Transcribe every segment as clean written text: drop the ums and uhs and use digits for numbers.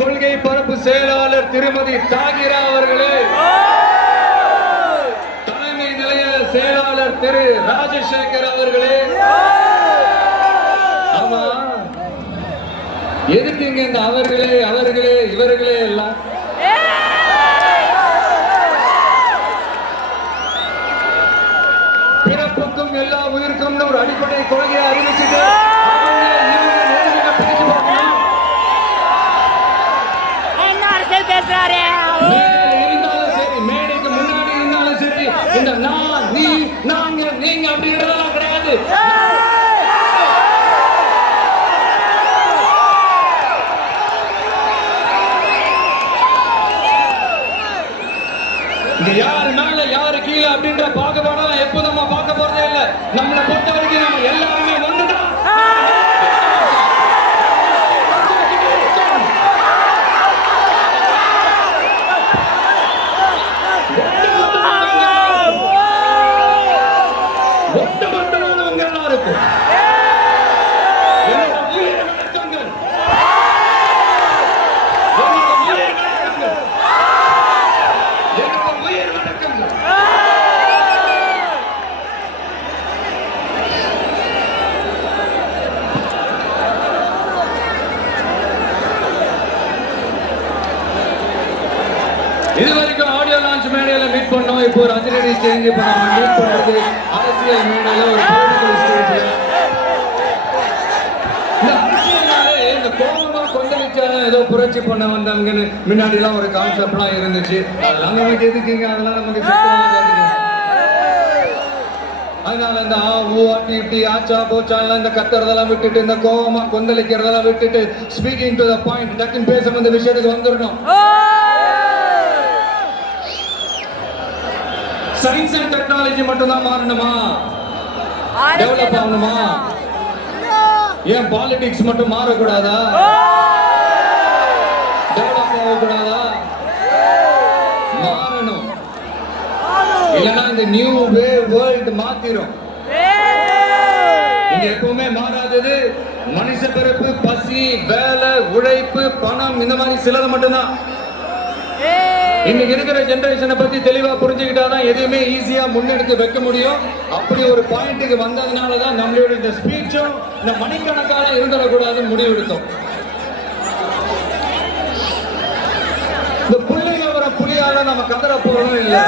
கொள்கை பரப்பு செயலாளர் திருமதி தாகிரா அவர்களே, தலைமை நிலைய செயலாளர் திரு ராஜசேகர் அவர்களே. ஆமா, எதுக்கு இங்க இந்த அவர்களே அவர்களே இவர்களே எல்லாம்? பிறப்புக்கும் எல்லா உயிருக்கும் ஒரு அடிப்படை கொள்கையை அறிவிச்சுட்டு இருந்தாலும் சரி, மேடைக்கு முன்னாடி இருந்தாலும் சரி, இந்த நான் நீ நாங்க நீங்க அப்படின்றதெல்லாம் கிடையாது. இங்க யாரு மேல யாரு கீழே அப்படின்ற பாகுபாடெல்லாம் எப்போதும் பார்க்க போறதே இல்லை. நம்மளை பொறுத்த வரைக்கும் நம்ம எல்லாருமே ஒண்ணுதான். ஒட்டுமொத்தமானவங்க எல்லாருக்கும் இது வரைக்கும் ஆடியோ லான்ச் மேடையில மீட் பண்ணோம். இப்போ ஒரு அதிரடி சேஞ்ச் இப்ப நம்ம மீட் பண்றது அரசியல் மேடையில ஒரு பொலிட்டிக்கல் ஸ்டேஜ். இந்த அரசியல்னாலே இந்த கோபமா கொந்தளிச்ச ஏதோ புரட்சி பண்ண வந்தாங்கன்னு முன்னாடி எல்லாம் ஒரு கான்செப்ட்லாம் இருந்துச்சு. அதெல்லாம் நமக்கு எதுக்குங்க, அதெல்லாம் நமக்கு அதனால இந்த ஊட்டி இப்படி ஆச்சா போச்சாலாம் இந்த கத்துறதெல்லாம் விட்டுட்டு இந்த கோபமா கொந்தளிக்கிறதெல்லாம் விட்டுட்டு ஸ்பீக்கிங் டு த பாயிண்ட் டக்குன்னு பேச வந்த விஷயத்துக்கு வந்துடணும். சயின்ஸ் அண்ட் டெக்னாலஜி மட்டும் தான் மாறணுமா, டெவலப் ஆகணுமா? ஏன் பாலிடிக்ஸ் மட்டும் மாறக்கூடாதா, டெவலப் ஆகக்கூடாதா? மாறணும். இல்லைன்னா இந்த நியூ வே வேர்ல்ட் மாத்திரும். இங்க எப்பவுமே மாறாதது மனுஷ பிறப்பு, பசி, வேலை, உழைப்பு, பணம், இந்த மாதிரி சிலது மட்டும்தான். இன்னைக்கு இருக்கிற ஜெனரேஷனை பத்தி தெளிவா புரிஞ்சுக்கிட்டாதான் எதுவுமே ஈஸியா முன்னெடுத்து வைக்க முடியும். அப்படி ஒரு பாயிண்ட்டுக்கு வந்ததுனாலதான் நம்மளோட இந்த ஸ்பீச்சும் இந்த மணிக்கணக்கான இருந்துடக்கூடாதுன்னு முடிவெடுத்தோம். இந்த புள்ளிங்க வர புலியால நம்ம கதற போறோம் இல்ல.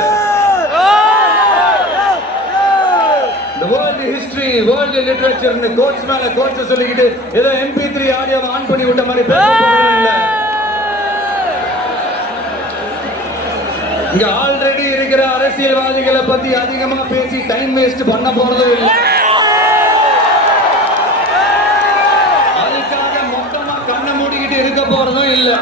இந்த வேர்ல்டு ஹிஸ்டரி, வேர்ல்டு லிட்டரேச்சர்னு கோட்ஸ் மேல கோட்ஸ் சொல்லிக்கிட்டு ஏதோ MP3 ஆடியோவை ஆன் பண்ணி விட்ட மாதிரி பேச போறோம் இல்ல. இங்க ஆல்ரெடி இருக்கிற அரசியல்வாதிகளை பத்தி அதிகமா பேசி டைம் வேஸ்ட் பண்ண போறதும் இல்லை. அதுக்காக மொத்தமா கண்ணை மூடிக்கிட்டு இருக்க போறதும் இல்லை.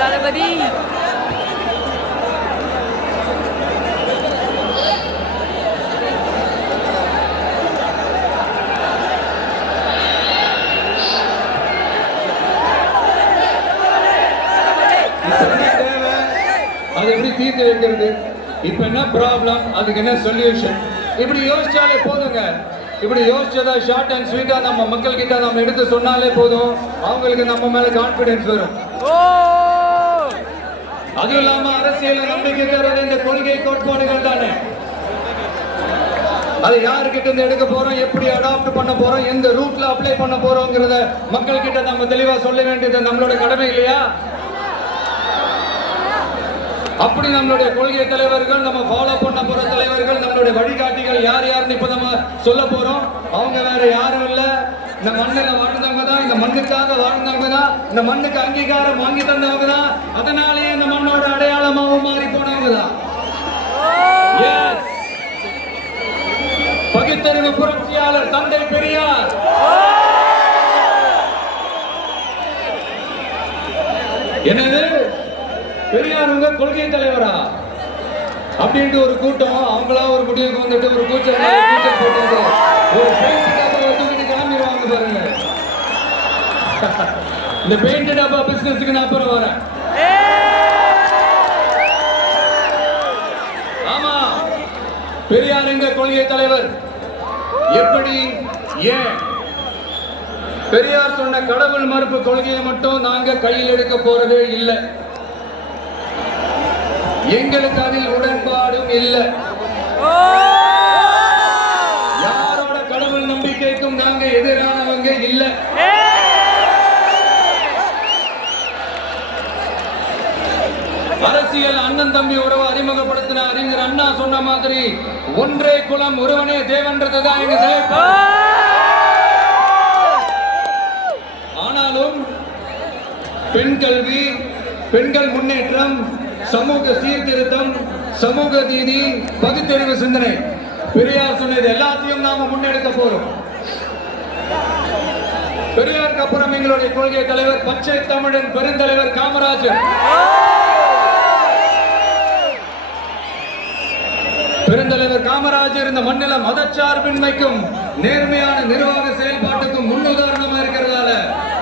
தளபதி அது எப்படி தீர்த்து வைக்கிறது, இப்ப என்ன ப்ராப்ளம், அதுக்கு என்ன சொல்யூஷன், இப்படி யோசிச்சாலே போதுங்க. இப்படி யோசிச்சதா ஷார்ட் அண்ட் ஸ்வீட்டா நம்ம மக்கள் கிட்ட நம்ம எடுத்து சொன்னாலே போதும், அவங்களுக்கு நம்ம மேல கான்பிடன்ஸ் வரும். அதுவும் இல்லாம அரசியல நம்பிக்கை தர்றது இந்த கொள்கை கோட்பாடுகள் தானே. அதை யாருக்கிட்ட இருந்து எடுக்க போறோம், எப்படி அடாப்ட் பண்ண போறோம், எந்த ரூட்ல அப்ளை பண்ண போறோம்ங்கிறத மக்கள் கிட்ட நம்ம தெளிவா சொல்ல வேண்டியது நம்மளோட கடமை இல்லையா? அப்படி நம்மளுடைய கொள்கை தலைவர்கள், நம்ம ஃபாலோ பண்ண போற தலைவர்கள், நம்மளுடைய வழிகாட்டிகள் யார் யாருன்னு இப்ப நம்ம சொல்ல போறோம். அவங்க வேற யாரும் இல்ல, இந்த மண்ணில வாழ்ந்தவங்க தான், இந்த மண்ணுக்காக வாழ்ந்தவங்க தான், இந்த மண்ணுக்கு அங்கீகாரம் வாங்கி தந்தவங்க தான். அதனாலேயே இந்த மண்ணோட அடையாளமாகவும் மாறி போனவங்க தான். பகுத்தறிவு புரட்சியாளர் தந்தை பெரியார். என்னது பெரியார் உங்க கொள்கை தலைவரா அப்படின்ட்டு ஒரு கூட்டம் அவங்களா ஒரு முடிவுக்கு வந்துட்டு ஒரு கூட்டம் போட்டு ஒரு பேச்சுக்காக ஒத்துக்கிட்டு கிளம்பிடுவாங்க பாருங்க. இந்த பெயிண்ட் டப்பா பிசினஸ்க்கு நான் அப்புறம் வரேன். ஆமா, பெரியார் எங்க கொள்கை தலைவர். எப்படி, ஏன் பெரியார் சொன்ன கடவுள் மறுப்பு கொள்கையை மட்டும் நாங்க கையில் எடுக்க போறதே இல்லை. எங்களுக்கு அதில் உடன்பாடும் இல்லை. யாரோட கடவுள் நம்பிக்கைக்கும் நாங்க எதிரானவங்க இல்லை. அரசியல் அண்ணன் தம்பி உறவை அறிமுகப்படுத்தின அறிஞர் அண்ணா சொன்ன மாதிரி ஒன்றே குலம் ஒருவனே தேவன்றதுதான் எங்க நிலைப்பாடு. ஆனாலும் பெண் கல்வி, பெண்கள் முன்னேற்றம், சமூக சீர்திருத்தம், சமூக நீதி, பகுத்தறிவு சிந்தனை, பெரியார் சொன்னது எல்லாத்தையும் நாம முன்னெடுக்க போறோம். பெரியாருக்கு அப்புறம் எங்களுடைய கொள்கை தலைவர் பச்சை தமிழன் பெருந்தலைவர் காமராஜர். பெருந்தலைவர் காமராஜர் இந்த மண்ணில மதச்சார்பின்மைக்கும் நேர்மையான நிர்வாக செயல்பாட்டுக்கும் முன்னுதாரணமா இருக்கிறதால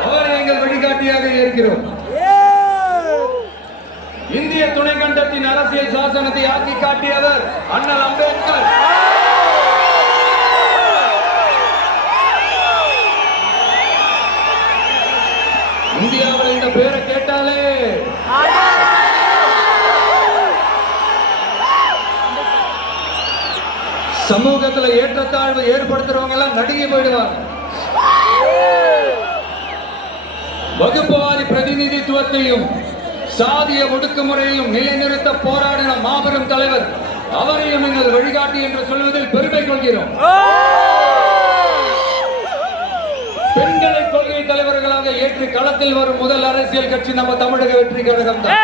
அவரை எங்கள் வழிகாட்டியாக இருக்கிறோம். இந்திய துணைக்கண்டத்தின் அரசியல் சாசனத்தை ஆக்கி காட்டியவர் அண்ணல் அம்பேத்கர். இந்தியாவில் இந்த பேரை கேட்டாலே சமூகத்துல ஏற்றத்தாழ்வு ஏற்படுத்துறவங்க எல்லாம் நடுங்கி போயிடுவாங்க. வகுப்புவாதி பிரதிநிதித்துவத்தையும் சாதிய ஒடுக்குமுறையையும் நிலைநிறுத்த போராடின மாபெரும் தலைவர், அவரையும் எங்கள் வழிகாட்டி என்று சொல்வதில் பெருமை கொள்கிறோம். பெண்களை கொள்கை தலைவர்களாக ஏற்று களத்தில் வரும் முதல் அரசியல் கட்சி நம்ம தமிழக வெற்றி கழகம் தான்.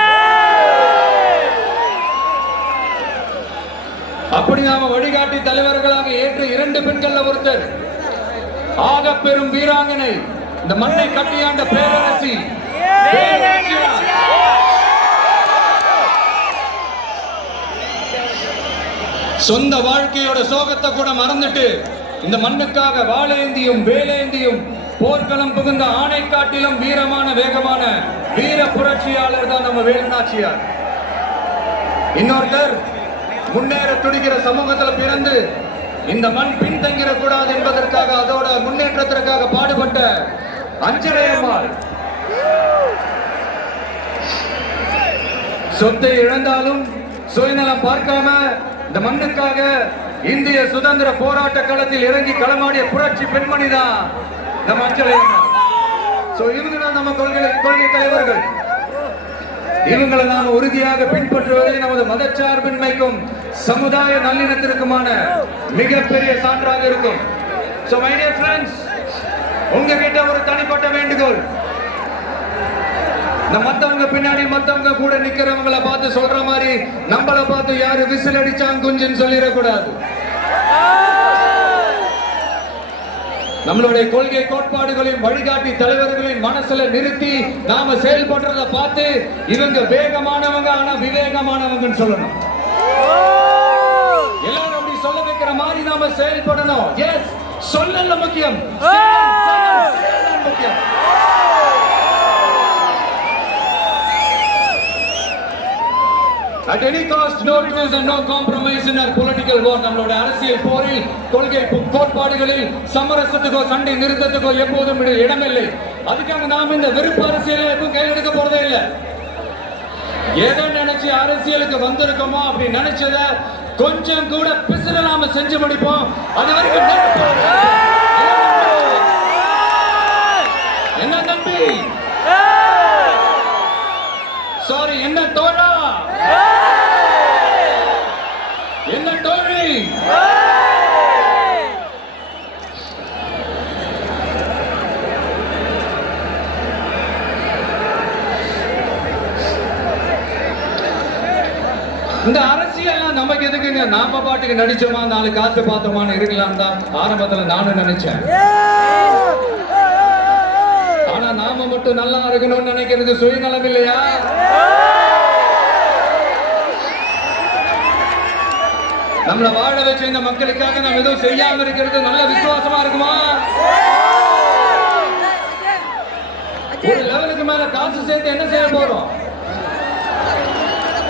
அப்படி நாம வழிகாட்டி தலைவர்களாக ஏற்று 2 பெண்கள்ல ஒருத்தர், ஆக பெரும் வீராங்கனை, இந்த மண்ணை கட்டியாண்ட பேரரசி, சொந்த வாழ்க்கையோட சோகத்தை கூட மறந்துட்டு இந்த மண்ணுக்காக வாழேந்தியும் வேலேந்தியும் போர்க்களம் புகுந்த ஆணை காட்டிலும் வீரமான வேகமான வீர புரட்சியாளர் தான் நம்ம வேலுநாச்சியார். இன்னொருத்தர் முன்னேற துடிக்கிற சமூகத்தில் பிறந்து இந்த மண் பின்தங்கிட கூடாது என்பதற்காக அதோட முன்னேற்றத்திற்காக பாடுபட்ட அஞ்சலை அம்மாள். சொத்தை இழந்தாலும் சுயநலம் பார்க்காம இந்த மண்ணுக்காக இந்திய சுதந்திர போராட்ட களத்தில் இறங்கி களமாடிய புரட்சி பெண்மணி தான் நம்ம அஞ்சலை அம்மாள். இவங்க தான் நம்ம கொள்கை தலைவர்கள். இவங்களை நாம் உறுதியாக பின்பற்றுவதே நமது மதச்சார்பின்மைக்கும் சமுதாய நல்லிணத்திற்குமான மிகப்பெரிய சான்றாக இருக்கும். So my dear friends, உங்ககிட்ட ஒரு தனிப்பட்ட வேண்டுகோள். மத்தவங்க பின்னாடி மத்தவங்க கூட நிக்கிறவங்களை பார்த்து சொல்ற மாதிரி நம்மளை பார்த்து யாரு விசில் அடிச்சாங்க குஞ்சுன்னு சொல்லிடக்கூடாது. நம்மளுடைய கொள்கை கோட்பாடுகளையும் வழிகாட்டி தலைவர்களின் மனசுல நிறுத்தி நாம செயல்படுறத பார்த்து இவங்க வேகமானவங்க ஆனா விவேகமானவங்கன்னு சொல்லணும். எல்லாரும் அப்படி சொல்ல வைக்கிற மாதிரி நாம செயல்படணும். எஸ், சொல்லல முக்கியம், முக்கியம். At any cost, no truce and no compromise in our political war. நம்மளோட அரசியல் போரில் கொள்கை கோட்பாடுகளில் சமரசத்துக்கோ சண்டை நிறுத்தத்துக்கோ எப்போதும் இடமில்லை. அதுக்காக நாம் இந்த வெறுப்பு அரசியலை எப்பவும் கையெடுக்க போறதே இல்லை. ஏதோ நினைச்சு அரசியலுக்கு வந்திருக்கோமோ அப்படி நினைச்சத கொஞ்சம் கூட பிசுல நாம செஞ்சு முடிப்போம். அது வரைக்கும் என்ன தம்பி, சாரி, என்ன தோழா, என்ன தோழி, இந்த அரசியல் நமக்கு எதுக்குங்க? நாம பாட்டுக்கு நடிச்சோமா, 4 காசு பார்த்தோமான்னு இருக்கலாம் தான் ஆரம்பத்துல நானும் நினைச்சேன். ஆனா நாம மட்டும் நல்லா இருக்கணும்னு நினைக்கிறது சுயநலம் இல்லையா? நம்மளை வாழ வச்ச இந்த மக்களுக்காக நாம் எதுவும் செய்யாம இருக்கிறது நல்ல விசுவாசமா இருக்குமா? ஒரு லெவலுக்கு மேல காசு சேர்த்து என்ன செய்ய போறோம்?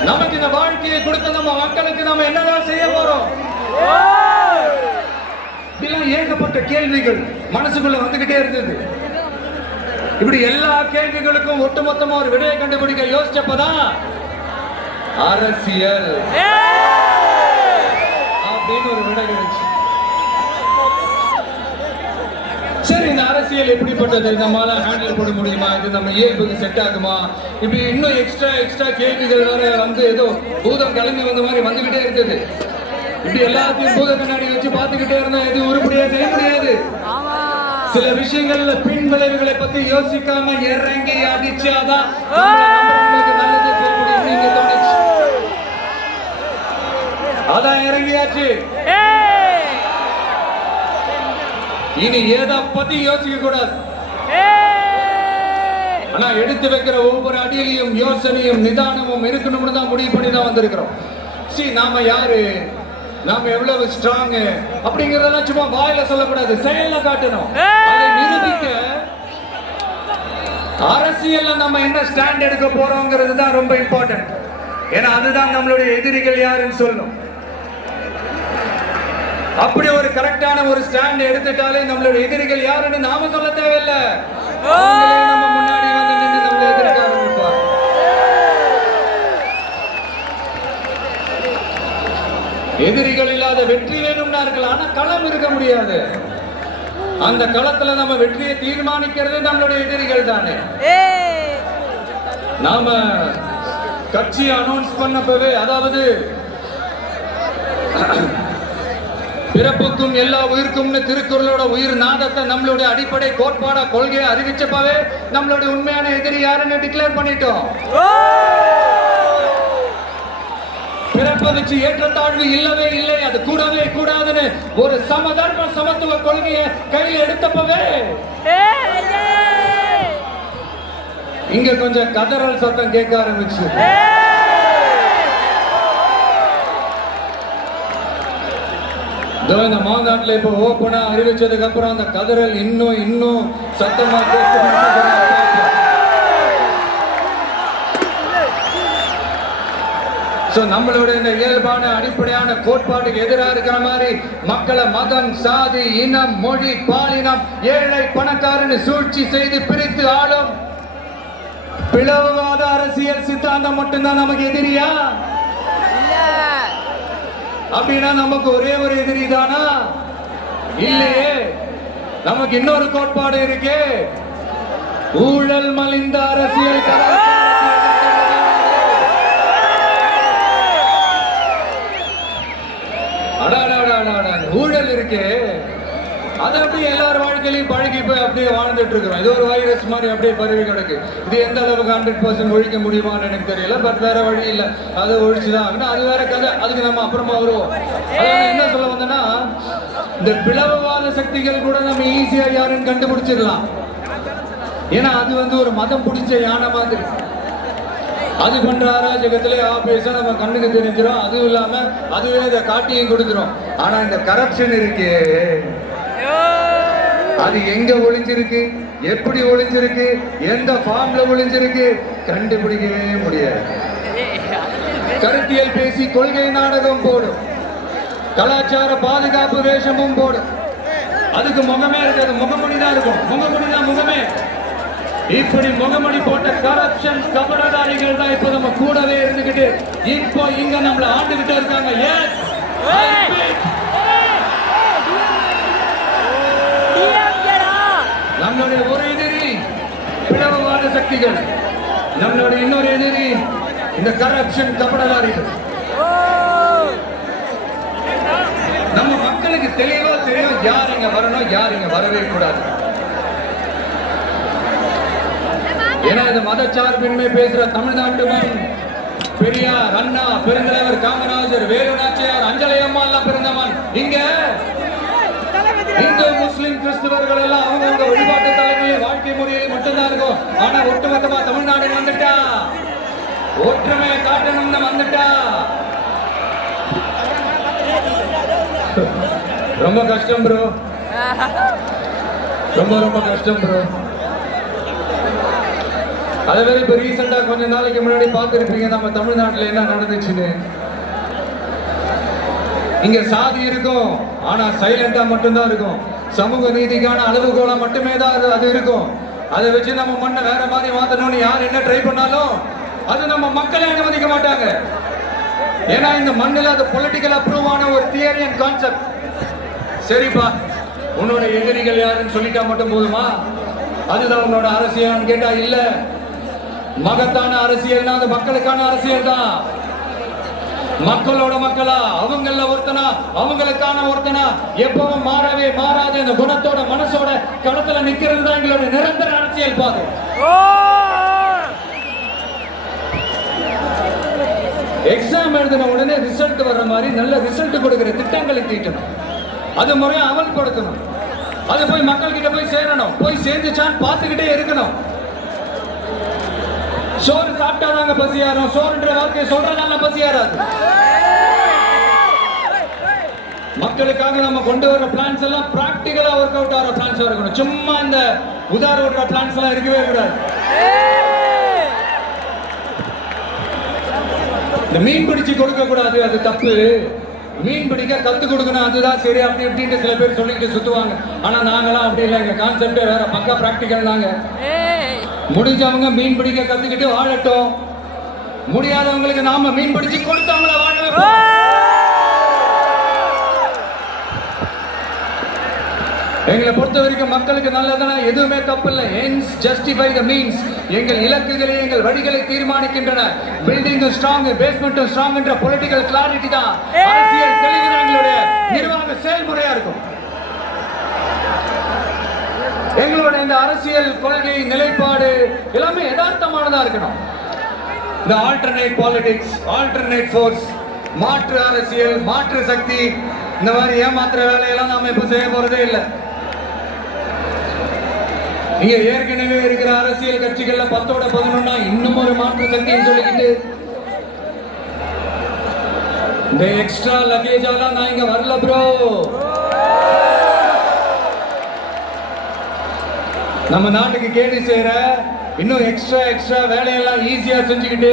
நமக்கு இந்த வாழ்க்கையை கொடுத்த நம்ம மக்களுக்கு நம்ம என்னதான் செய்ய போறோம்? இதெல்லாம் ஏகப்பட்ட கேள்விகள் மனசுக்குள்ள வந்துகிட்டே இருந்தது. இப்படி எல்லா கேள்விகளுக்கும் ஒட்டுமொத்தமா ஒரு விடையை கண்டுபிடிக்க யோசிச்சப்பதான் அரசியல் அப்படின்னு ஒரு விடை கிடைச்சு. சரி, இந்த அரசியல் எப்படிப்பட்டது, நம்மளால ஹேண்டில் பண்ண முடியுமா, இது நம்ம இயல்புக்கு செட் ஆகுமா, இப்படி இன்னும் எக்ஸ்ட்ரா கேள்விகள் வேற வந்து ஏதோ பூதம் கலந்து வந்த மாதிரி வந்துகிட்டே இருக்குது. இப்படி எல்லாத்தையும் பூத கண்ணாடி வச்சு பார்த்துக்கிட்டே இருந்தா எது உருப்படியா செய்ய முடியாது. சில விஷயங்கள்ல பின் விளைவுகளை பத்தி யோசிக்காம இறங்கி அடிச்சாதான் நல்லது செய்ய முடியும். தோணுச்சு, அதான் இறங்கியாச்சு. இனி ஏதா பத்தி யோசிக்க கூடாது. ஆனா எடுத்து வைக்கிற ஒவ்வொரு அடியிலையும் யோசனையும் நிதானமும் இருக்கணும்னு தான் முடிவு பண்ணி தான் வந்திருக்கிறோம். நாம யாரு, நாம எவ்வளவு ஸ்ட்ராங் அப்படிங்கறதெல்லாம் சும்மா வாயில சொல்லக்கூடாது, செயல்ல காட்டணும். அதை நிரூபிக்க அரசியல்ல நம்ம என்ன ஸ்டாண்ட் எடுக்க போறோம்ங்கிறது தான் ரொம்ப இம்பார்ட்டன்ட். ஏன்னா அதுதான் நம்மளுடைய எதிரிகள் யாருன்னு சொல்லணும். அப்படி ஒரு கரெக்டான ஒரு ஸ்டாண்ட் எடுத்துட்டாலே நம்மளுடைய எதிரிகள் யாருன்னு நாம சொல்ல தேவையில்லை, நம்ம முன்னாடி வந்து நின்று நம்மளை எதிர்க்க ஆரம்பிப்பார். எதிரிகள் இல்லாத வெற்றி வேணும்னா இருக்கலாம், ஆனா களம் இருக்க முடியாது. அந்த களத்துல நம்ம வெற்றியை தீர்மானிக்கிறது நம்மளுடைய எதிரிகள் தானே. நாம கட்சி அனௌன்ஸ் பண்ணப்பவே, அதாவது பிறப்புக்கும் எல்லா உயிருக்கும் திருக்குறளோட உயிர் நாதத்தை நம்மளுடைய அடிப்படை கோட்பாட கொள்கையை அறிவிச்சப்பாவே நம்மளுடைய உண்மையான எதிரி யாருன்னு டிக்ளேர் பண்ணிட்டோம். பிறப்பை வச்சு ஏற்றத்தாழ்வு இல்லவே இல்லை, அது கூடவே கூடாதுன்னு ஒரு சமதர்ம சமத்துவ கொள்கையை கையில் எடுத்தப்பவே இங்க கொஞ்சம் கதறல் சத்தம் கேட்க ஆரம்பிச்சு. இந்த மாநாட்டில் இப்ப ஓப்பனா அறிவிச்சதுக்கு அப்புறம் அந்த கதறல் இன்னும் சத்தமா நம்மளுடைய இந்த இயல்பான அடிப்படையான கோட்பாட்டுக்கு எதிராக இருக்கிற மாதிரி மக்களை மதம், சாதி, இனம், மொழி, பாலினம், ஏழை பணக்காரன்னு சூழ்ச்சி செய்து பிரித்து ஆளும் பிளவுவாத அரசியல் சித்தாந்தம் மட்டும்தான் நமக்கு எதிரியா? அப்படின்னா நமக்கு ஒரே ஒரு எதிரி தானா? இல்லையே, நமக்கு இன்னொரு கோட்பாடு இருக்கு. ஊழல் மலிந்த அரசியல் ஊழல் இருக்கு. அது அப்படியே எல்லாரும் வாழ்க்கையிலையும் பழகி போய் அப்படியே வாழ்ந்துட்டு இருக்கிறோம். இது ஒரு வைரஸ் மாதிரி அப்படியே பரவி கிடக்கு. இது எந்த அளவுக்கு 100% ஒழிக்க முடியுமான்னு எனக்கு தெரியல. பட் வேற வழி இல்லை, அதை ஒழிச்சுதான் ஆகணும். அது வேற கதை, அதுக்கு நம்ம அப்புறமா வருவோம். என்ன சொல்ல வந்தேன்னா, இந்த பிளவுவாத சக்திகள் கூட நம்ம ஈஸியா யாருன்னு கண்டுபிடிச்சிடலாம். ஏன்னா அது வந்து ஒரு மதம் பிடிச்ச யானை மாதிரி. அது பண்ற அராஜகத்திலே ஆபீஸா நம்ம கண்ணுக்கு தெரிஞ்சிடும். அதுவும் இல்லாம அதுவே இதை காட்டியும் கொடுத்துரும். ஆனா இந்த கரப்ஷன் இருக்கு, அது எங்க ஒளிஞ்சிருக்கு, எப்படி ஒளிஞ்சிருக்கு, எந்த ஃபார்ம்ல ஒளிஞ்சிருக்கு கண்டுபிடிக்கவே முடியாது. கருத்தியல் பேசி கொள்கை நாடகம் போடும், கலாச்சார பாதுகாப்பு வேஷமும் போடும். அதுக்கு முகமே இருக்காது, முகமொழி தான் இருக்கும். முகமொழி தான் முகமே. இப்படி முகமொழி போட்ட கரப்ஷன் கபடதாரிகள் தான் இப்ப நம்ம கூடவே இருந்துகிட்டு இப்போ இங்க நம்மள ஆண்டுகிட்டு இருக்காங்க. நம்மளுடைய ஒரு எதிரி பிளவுவாத சக்திகள், நம்மளுடைய இன்னொரு எதிரி இந்த கரப்ஷன் கபடதாரிகள். நம்ம மக்களுக்கு தெளிவா தெரியும் யார் இங்க வரணும், யார் இங்க வரவே கூடாது. ஏன்னா இந்த மதச்சார்பின்மை பேசுற தமிழ்நாட்டு மண், பெரியார், அண்ணா, பெருந்தலைவர் காமராஜர், வேலு நாச்சியார், அஞ்சலை அம்மா எல்லாம் பிறந்த மண். இங்க இந்து, முஸ்லிம், கிறிஸ்தவர்கள் எல்லாம் அவங்க வழிபாட்டு தலங்களில் வாழ்க்கை முறையில் மட்டும்தான் இருக்கும். ஆனா ஒட்டுமொத்தமா தமிழ்நாடு வந்துட்டா, ஒற்றுமையை காட்டணும்னு வந்துட்டா ரொம்ப கஷ்டம் ப்ரோ, ரொம்ப ரொம்ப கஷ்டம் ப்ரோ. அதை வேற இப்ப ரீசெண்டா கொஞ்ச நாளைக்கு முன்னாடி பார்த்திருப்பீங்க நம்ம தமிழ்நாட்டுல என்ன நடந்துச்சுன்னு. இங்க சாதி இருக்கும், ஆனா சைலண்டா மட்டும்தான் இருக்கும். சமூக நீதிக்கான அளவுகோலா மட்டுமே தான் அது இருக்கும். அதை வச்சு நம்ம மண்ணை வேற மாதிரி மாத்தணும்னு யார் என்ன ட்ரை பண்ணாலும் அது நம்ம மக்களை அனுமதிக்க மாட்டாங்க. ஏன்னா இந்த மண்ணில் அது பொலிட்டிக்கல் அப்ரூவ் ஆன ஒரு தியரி அண்ட் கான்செப்ட். சரிப்பா, உன்னோட எதிரிகள் யாருன்னு சொல்லிட்டா மட்டும் போதுமா? அதுதான் உன்னோட அரசியல் கேட்டா இல்ல. மகத்தான அரசியல்னா அது மக்களுக்கான அரசியல் தான். மக்களோட மக்களா, அவங்கள ஒருத்தனா, அவங்களுக்கான ஒருத்தனா, எப்பவும் மாறவே மாறாத இந்த குணத்தோட மனசோட கடத்துல நிக்கிறது தான் எங்களோட நிரந்தர அரசியல் பாதை. எக்ஸாம் எழுதின உடனே ரிசல்ட் வர்ற மாதிரி நல்ல ரிசல்ட் கொடுக்கிற திட்டங்களை தீட்டணும், அது முறையை அமல்படுத்தணும், அது போய் மக்கள் கிட்ட போய் சேரணும். போய் சேர்ந்துச்சான்னு பார்த்துக்கிட்டே இருக்கணும். சோறு சாப்பிட்டாதாங்க பசியாரும், சோறுன்ற வாழ்க்கையை சொல்றதால பசியாராது. மக்களுக்காக நம்ம கொண்டு வர பிளான்ஸ் எல்லாம் பிராக்டிகலா ஒர்க் அவுட் ஆகிற பிளான்ஸ் இருக்கணும். சும்மா இந்த உதார ஓட்டுற பிளான்ஸ் எல்லாம் இருக்கவே கூடாது. இந்த மீன் பிடிச்சு கொடுக்க கூடாது, அது தப்பு. மீன் பிடிக்க கத்து கொடுக்கணும், அதுதான் சரி. அப்படி இப்படின்ட்டு சில பேர் சொல்லிட்டு சுத்துவாங்க. ஆனா நாங்களாம் அப்படி இல்லை, எங்க கான்செப்டே வேற, பக்கா பிராக்டிகல் தாங்க. முடிஞ்சவங்க மீன் பிடிக்க கத்துக்கிட்டு வாழட்டும், முடியாதவங்களுக்கு நாம மீன் பிடிச்சு கொடுத்தவங்கள வாழ வைப்போம். எங்களை பொறுத்த வரைக்கும் மக்களுக்கு நல்லதுனா எதுவுமே தப்பு இல்லை. ends justify the means. எங்கள் இலக்குகளை, எங்கள் வழிகளை தீர்மானிக்கின்றன. பில்டிங் ஸ்ட்ராங், பேஸ்மெண்ட் ஸ்ட்ராங் என்ற பொலிட்டிக்கல் கிளாரிட்டி தான் அரசியல் தெளிவு எங்களுடைய நிர்வாக செயல்முறையா இருக்கும். எங்களோட இந்த அரசியல் கொள்கை நிலைப்பாடு எல்லாமே யதார்த்தமானதா இருக்கணும். இந்த ஆல்டர்னேட் பாலிடிக்ஸ், ஆல்டர்னேட் ஃபோர்ஸ், மாற்று அரசியல், மாற்று சக்தி, இந்த மாதிரி ஏமாற்ற வேலையெல்லாம் நாம இப்ப செய்ய போறதே இல்லை. இங்க ஏற்கனவே இருக்கிற அரசியல் கட்சிகள்ல 10ஓட 11 இன்னும் ஒரு மாற்று சக்தின்னு சொல்லிக்கிட்டு இந்த எக்ஸ்ட்ரா லக்கேஜ் எல்லாம் நான் இங்க வரல ப்ரோ. நம்ம நாட்டுக்கு கேடு செய்யற இன்னும் எக்ஸ்ட்ரா வேலையெல்லாம் ஈஸியா செஞ்சுக்கிட்டு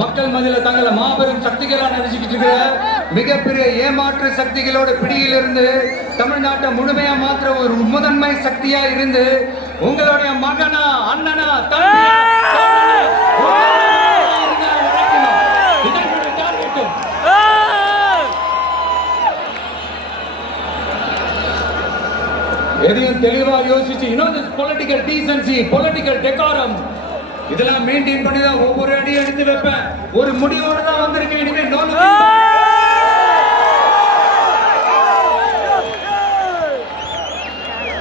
மக்கள் மத்தியில தங்களை மாபெரும் சக்திகளா நினைச்சுக்கிட்டு இருக்கிற மிகப்பெரிய ஏமாற்று சக்திகளோட பிடியிலிருந்து தமிழ்நாட்டை முழுமையா மாற்ற ஒரு முதன்மை சக்தியா இருந்து உங்களுடைய மகனா, அண்ணனா, தம்பியா எதையும் தெளிவா யோசிச்சு பொலிட்டிக்கல் டீசன்சி, பொலிட்டிக்கல் டெக்காரம் இதெல்லாம் மெயின்டைன் பண்ணி தான் ஒவ்வொரு அடியும் எடுத்து வைப்பேன். ஒரு முடிவோட தான் வந்திருக்கேன். இனிமே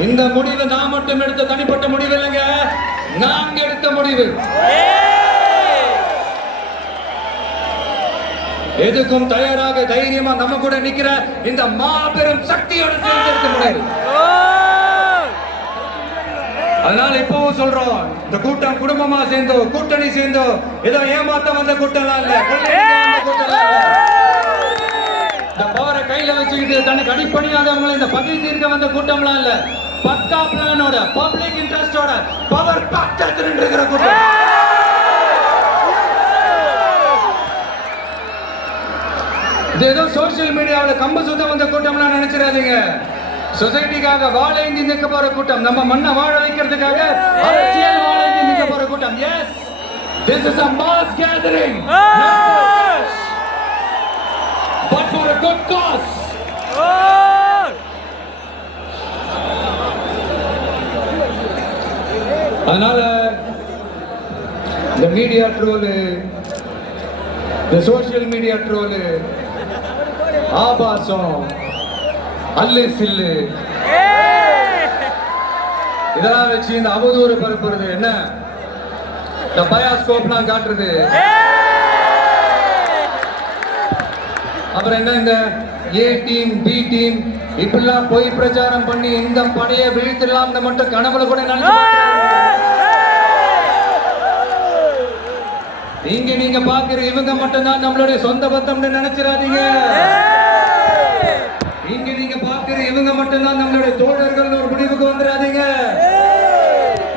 இந்த முடிவு நான் மட்டும் எடுத்த தனிப்பட்ட முடிவு இல்லைங்க, நாங்க எடுத்த முடிவு. எதுக்கும் தயாராக தைரியமா நம்ம கூட நிக்கிற இந்த மாபெரும் சக்தியோட சேர்ந்து எடுத்த முடிவு. அதனால இப்பவும் சொல்றோம், இந்த கூட்டம் குடும்பமா சேர்ந்தோ, கூட்டணி சேர்ந்தோ, ஏதோ ஏமாத்த வந்த கூட்டம்லாம் இல்ல, இந்த பவரை கையில வச்சுக்கிட்டு தனக்கு அடிப்படையாதவங்களை இந்த பகை தீர்க்க வந்த கூட்டம்லாம் இல்ல. பக்கா பிளானோட, பப்ளிக் இன்ட்ரெஸ்டோட, பவர் பக்கத்துல இருக்கிற கூட்டம். இது ஏதோ சோசியல் மீடியாவில் கம்பு சுத்தம் வந்த கூட்டம்லாம் நினைச்சிடாதீங்க. சொசைட்டிக்காக வாழேந்தி நிற்க போற கூட்டம், நம்ம மண்ணை வாழ வைக்கிறதுக்காக அரசியல் வாழேந்தி நிற்க போற கூட்டம். Yes, this is a mass gathering, but for a good cause. அதனால இந்த மீடியா ட்ரோல், இந்த சோசியல் மீடியா ட்ரோல், ஆபாசம், அல்லு சில்லு இதெல்லாம் வச்சு இந்த அவதூறு பரப்புறது என்ன, இந்த பயாஸ்கோப்லாம் காட்டுறது, அப்புறம் என்ன இந்த ஏ டீம், பி டீம் இப்படிலாம் போய் பிரச்சாரம் பண்ணி இந்த படையை வீழ்த்திடலாம் மட்டும் கனவுல கூட இங்க நீங்க பாக்குற இவங்க மட்டும்தான் நம்மளுடைய சொந்த பத்தம்னு நினைச்சிடாதீங்க. இங்க நீங்க பாக்குற இவங்க மட்டும்தான் நம்மளுடைய தோழர்கள் ஒரு முடிவுக்கு வந்துடாதீங்க.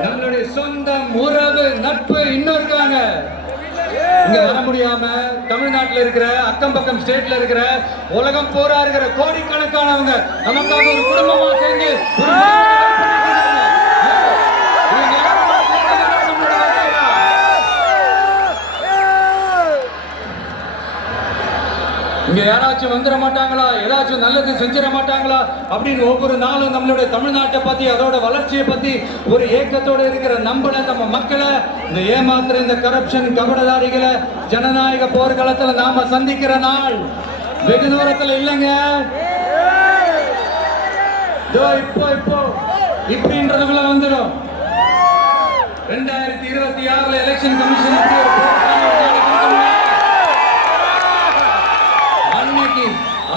நம்மளுடைய சொந்தம் உறவு நட்பு இன்னும் இருக்காங்க. இங்க வர முடியாம தமிழ்நாட்டில் இருக்கிற அக்கம் பக்கம் ஸ்டேட்ல இருக்கிற உலகம் போரா இருக்கிற கோடிக்கணக்கானவங்க நமக்காக ஒரு குடும்பமா சேர்ந்து இங்க யாராச்சும் வந்துட மாட்டாங்களா, ஏதாச்சும் நல்லது செஞ்சிட மாட்டாங்களா அப்படின்னு ஒவ்வொரு நாளும் நம்மளுடைய தமிழ்நாட்டை பத்தி அதோட வளர்ச்சியை பத்தி ஒரு ஏக்கத்தோட இருக்கிற நம்ம மக்களை இந்த ஏமாத்துற இந்த கரப்ஷன் கபடதாரிகளை ஜனநாயக போர்க்களத்துல நாம சந்திக்கிற நாள் வெகு தூரத்துல இல்லைங்க. இப்போ இப்படின்றதுக்குள்ள வந்துடும். 2026 எலெக்ஷன் கமிஷன்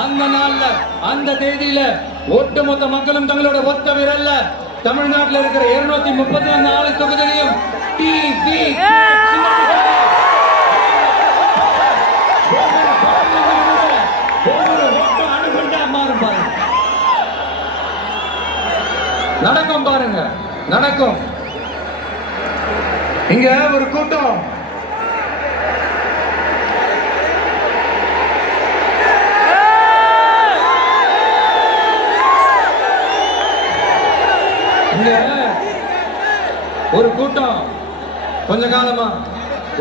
அந்த நாள்ல அந்த தேதியில ஒட்டுமொத்த மக்களும் தங்களோட ஒத்த விரல்ல தமிழ்நாட்டில் இருக்கிற 234 தொகுதிகளையும் மாறும் பாருங்க. நடக்கும் பாருங்க, நடக்கும். இங்க ஒரு கூட்டம் ஒரு கூட்டம் கொஞ்ச காலமா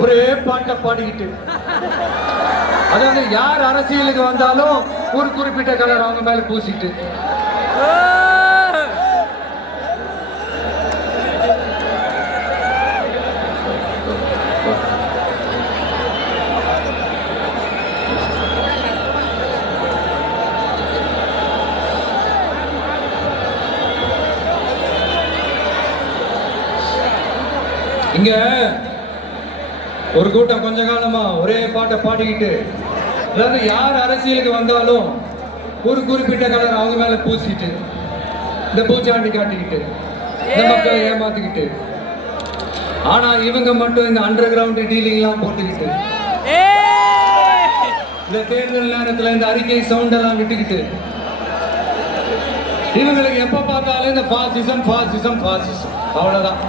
ஒரே பாட்டை பாடிக்கிட்டு, அதாவது யார் அரசியலுக்கு வந்தாலும் ஒரு குறிப்பிட்ட கலர் அவங்க மேல பூசிட்டு இங்க ஒரு கூட்டம் கொஞ்ச காலமா ஒரே பாட்டை பாடிக்கிட்டு, அதாவது யார் அரசியலுக்கு வந்தாலும் ஒரு குறிப்பிட்ட கலர் அவங்க மேல பூசிட்டு இந்த பூச்சாண்டி காட்டிக்கிட்டு இந்த மக்களை ஏமாத்திக்கிட்டு, ஆனா இவங்க மட்டும் இந்த அண்டர் கிரவுண்ட் டீலிங் எல்லாம் போட்டுக்கிட்டு இந்த தேர்தல் நேரத்துல இந்த அறிக்கை சவுண்ட் எல்லாம் விட்டுக்கிட்டு இவங்களுக்கு எப்ப பார்த்தாலும் இந்த பாசிசம் பாசிசம் பாசிசம் அவ்வளவுதான்.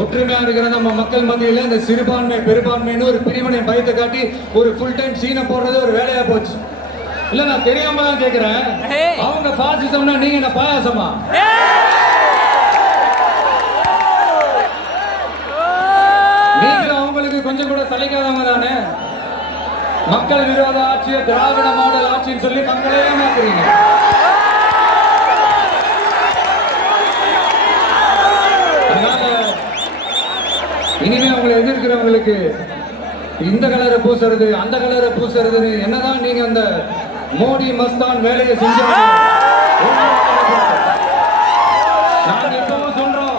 ஒற்றுமையா இருக்கிற நம்ம மக்கள் மத்தியில இந்த சிறுபான்மை பெரும்பான்மைன்னு ஒரு பிரிவினை பயத்தை காட்டி ஒரு ஃபுல் டைம் சீனை போடுறது ஒரு வேலையா போச்சு. இல்ல நான் தெரியாம தான் கேக்குறேன், அவங்க பாசிசம்னா நீங்க என்ன பாயாசமா? நீங்க அவங்களுக்கு கொஞ்சம் கூட சலிக்காதவங்க தானே. மக்கள் விரோத ஆட்சியை திராவிட மாடல் ஆட்சின்னு சொல்லி மக்களே ஏமாத்துறீங்க. இனிமே அவங்களை எதிர்க்கிறவங்களுக்கு இந்த கலரை பூசுறது அந்த கலரை பூசுறது என்னதான் நீங்க அந்த மோடி மஸ்தான் வேலையை செஞ்சாங்க. நாங்க இப்பவும் சொல்றோம்,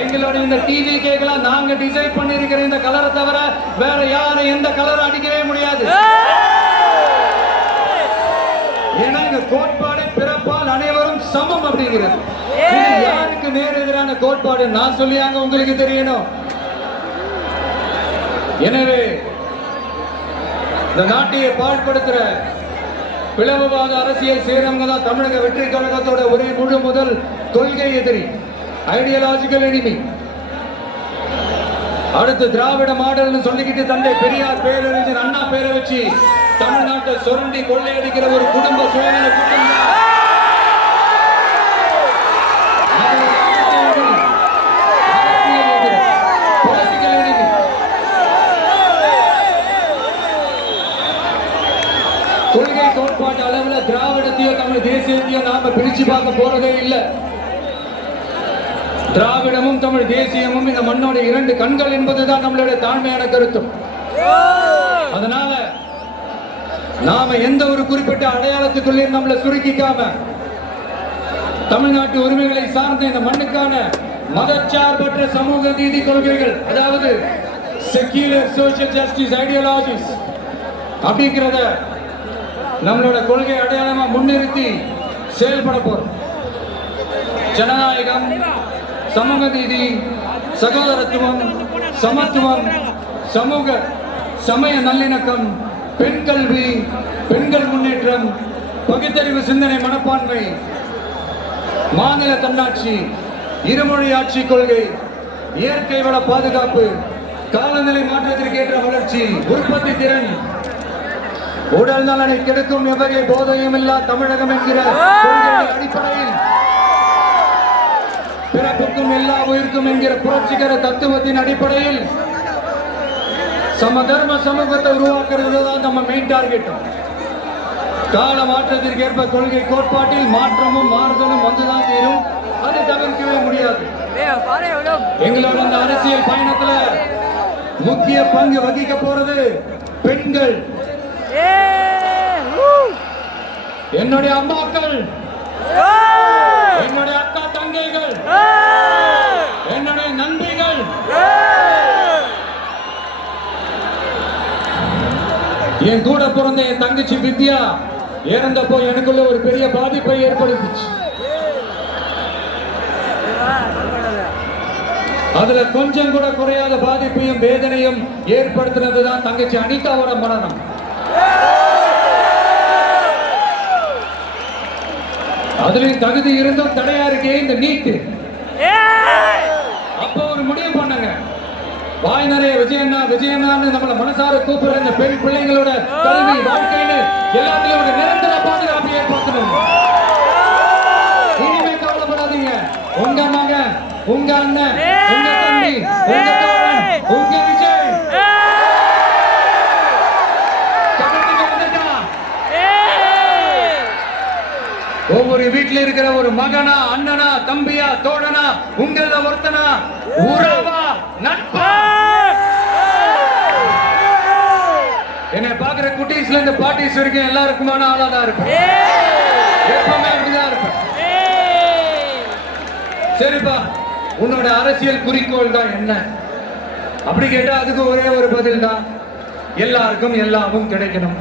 எங்களோட இந்த டிவி கேக்கலாம் நாங்க டிசைட் பண்ணிருக்கிற இந்த கலரை தவிர வேற யாரும் எந்த கலரை அடிக்கவே முடியாது. ஏன்னா இந்த கோட்பாடு பிறப்பால் அனைவரும் சமம் அப்படிங்கிறது. யாருக்கு நேர் எதிரான கோட்பாடு நான் சொல்லியாங்க உங்களுக்கு தெரியணும். எனவே இந்த நாட்டையை பாழ்படுத்துற பிளவுவாத அரசியல் செய்யறவங்க தான் தமிழக வெற்றி கழகத்தோட ஒரே முழு முதல் கொள்கை எதிரி, ஐடியாலஜிக்கல் எனிமி. அடுத்து திராவிட மாடல்னு சொல்லிக்கிட்டு தந்தை பெரியார் பேரறிஞர் அண்ணா பேரை வச்சு தமிழ்நாட்டை சுரண்டி கொள்ளையடிக்கிற ஒரு குடும்ப சூழ்நிலை கூட்டம் கொள்கை கோட்பாட்டு அளவுல திராவிடத்தையோ தமிழ் தேசியத்தையோ நாம பிரிச்சு பார்க்க போறதே இல்லை. திராவிடமும் தமிழ் தேசியமும் இந்த மண்ணோட இரண்டு கண்கள் என்பதுதான் நம்மளுடைய தாழ்மையான கருத்தும். அதனால நாம எந்த ஒரு குறிப்பிட்ட அடையாளத்துக்குள்ளே நம்மளை சுருக்கிக்காம தமிழ்நாட்டு உரிமைகளை சார்ந்த இந்த மண்ணுக்கான மதச்சார்பற்ற சமூக நீதி கொள்கைகள், அதாவது செக்யூலர் சோஷியல் ஜஸ்டிஸ் ஐடியாலஜிஸ் அப்படிங்கிறத நம்மளோட கொள்கை அடையாளமா முன்னிறுத்தி செயல்பட போறோம். ஜனநாயகம், சமூக நீதி, சகோதரத்துவம், சமத்துவம், சமூக சமய நல்லிணக்கம், பெண் கல்வி, பெண்கள் முன்னேற்றம், பகுத்தறிவு சிந்தனை மனப்பான்மை, மாநில தன்னாட்சி, இருமொழி ஆட்சி கொள்கை, இயற்கை வள பாதுகாப்பு, காலநிலை மாற்றத்திற்கு ஏற்ற வளர்ச்சி, உற்பத்தி திறன், உடல் நலனை கெடுக்கும் எவகை போதையும் இல்லா தமிழகம் என்கிற அடிப்படையில் பிறப்புக்கும் எல்லா உயிர்க்கும் என்கிற புரட்சிகர தத்துவத்தின் அடிப்படையில் சமதர்ம சமூகத்தை உருவாக்குறது தான் நம்ம மெயின் டார்கெட். கால மாற்றத்திற்கு ஏற்ப கொள்கை கோட்பாட்டில் மாற்றமும் மாறுதலும் வந்துதான் தீரும். அதை தவிர்க்கவே முடியாது. எங்களோட அந்த அரசியல் பயணத்துல முக்கிய பங்கு வகிக்க போறது பெண்கள், என்னுடைய அம்மாக்கள், என்னுடைய அக்கா தங்கைகள், என்னுடைய நண்பிகள், என் கூட பிறந்த என் தங்கச்சி வித்யா இறந்தப்போ எனக்குள்ள ஒரு பெரிய பாதிப்பை ஏற்படுத்துச்சு. அதுல கொஞ்சம் கூட குறையாத பாதிப்பையும் வேதனையும் ஏற்படுத்தினதுதான் தங்கச்சி அனிதாவோட மரணம். அதுலயும் தகுதி இருந்தும் தடையா இருக்கே இந்த நீட்டு. அப்ப ஒரு முடிவு பண்ணாங்க, வாய் நிறைய விஜயண்ணா விஜயண்ணான்னு நம்மள மனசார கூப்பிடுற இந்த பெண் பிள்ளைங்களோட கல்வி வாழ்க்கைன்னு எல்லாத்திலும் ஒரு நிரந்தர பாதுகாப்பு ஏற்படுத்தணும். இனிமே கவலைப்படாதீங்க, உங்க மகன், உங்க அண்ணன், உங்க தம்பி, உங்க தோழன், உங்க விஜய் ஒவ்வொரு வீட்டில் இருக்கிற ஒரு மகனா, அண்ணனா, தம்பியா, தோழனா, உங்கள ஒருத்தனா, உறவா, நட்பா, என்னை பாக்குற குட்டீஸ்ல இருந்து பாட்டிஸ் வரைக்கும் எல்லாருக்குமான ஆளாதான் இருப்பேன். எப்பவுமே அப்படிதான் இருப்பேன். சரிப்பா, உன்னோட அரசியல் குறிக்கோள் தான் என்ன அப்படி கேட்டா அதுக்கு ஒரே ஒரு பதில் தான், எல்லாருக்கும் எல்லாமும் கிடைக்கணும்.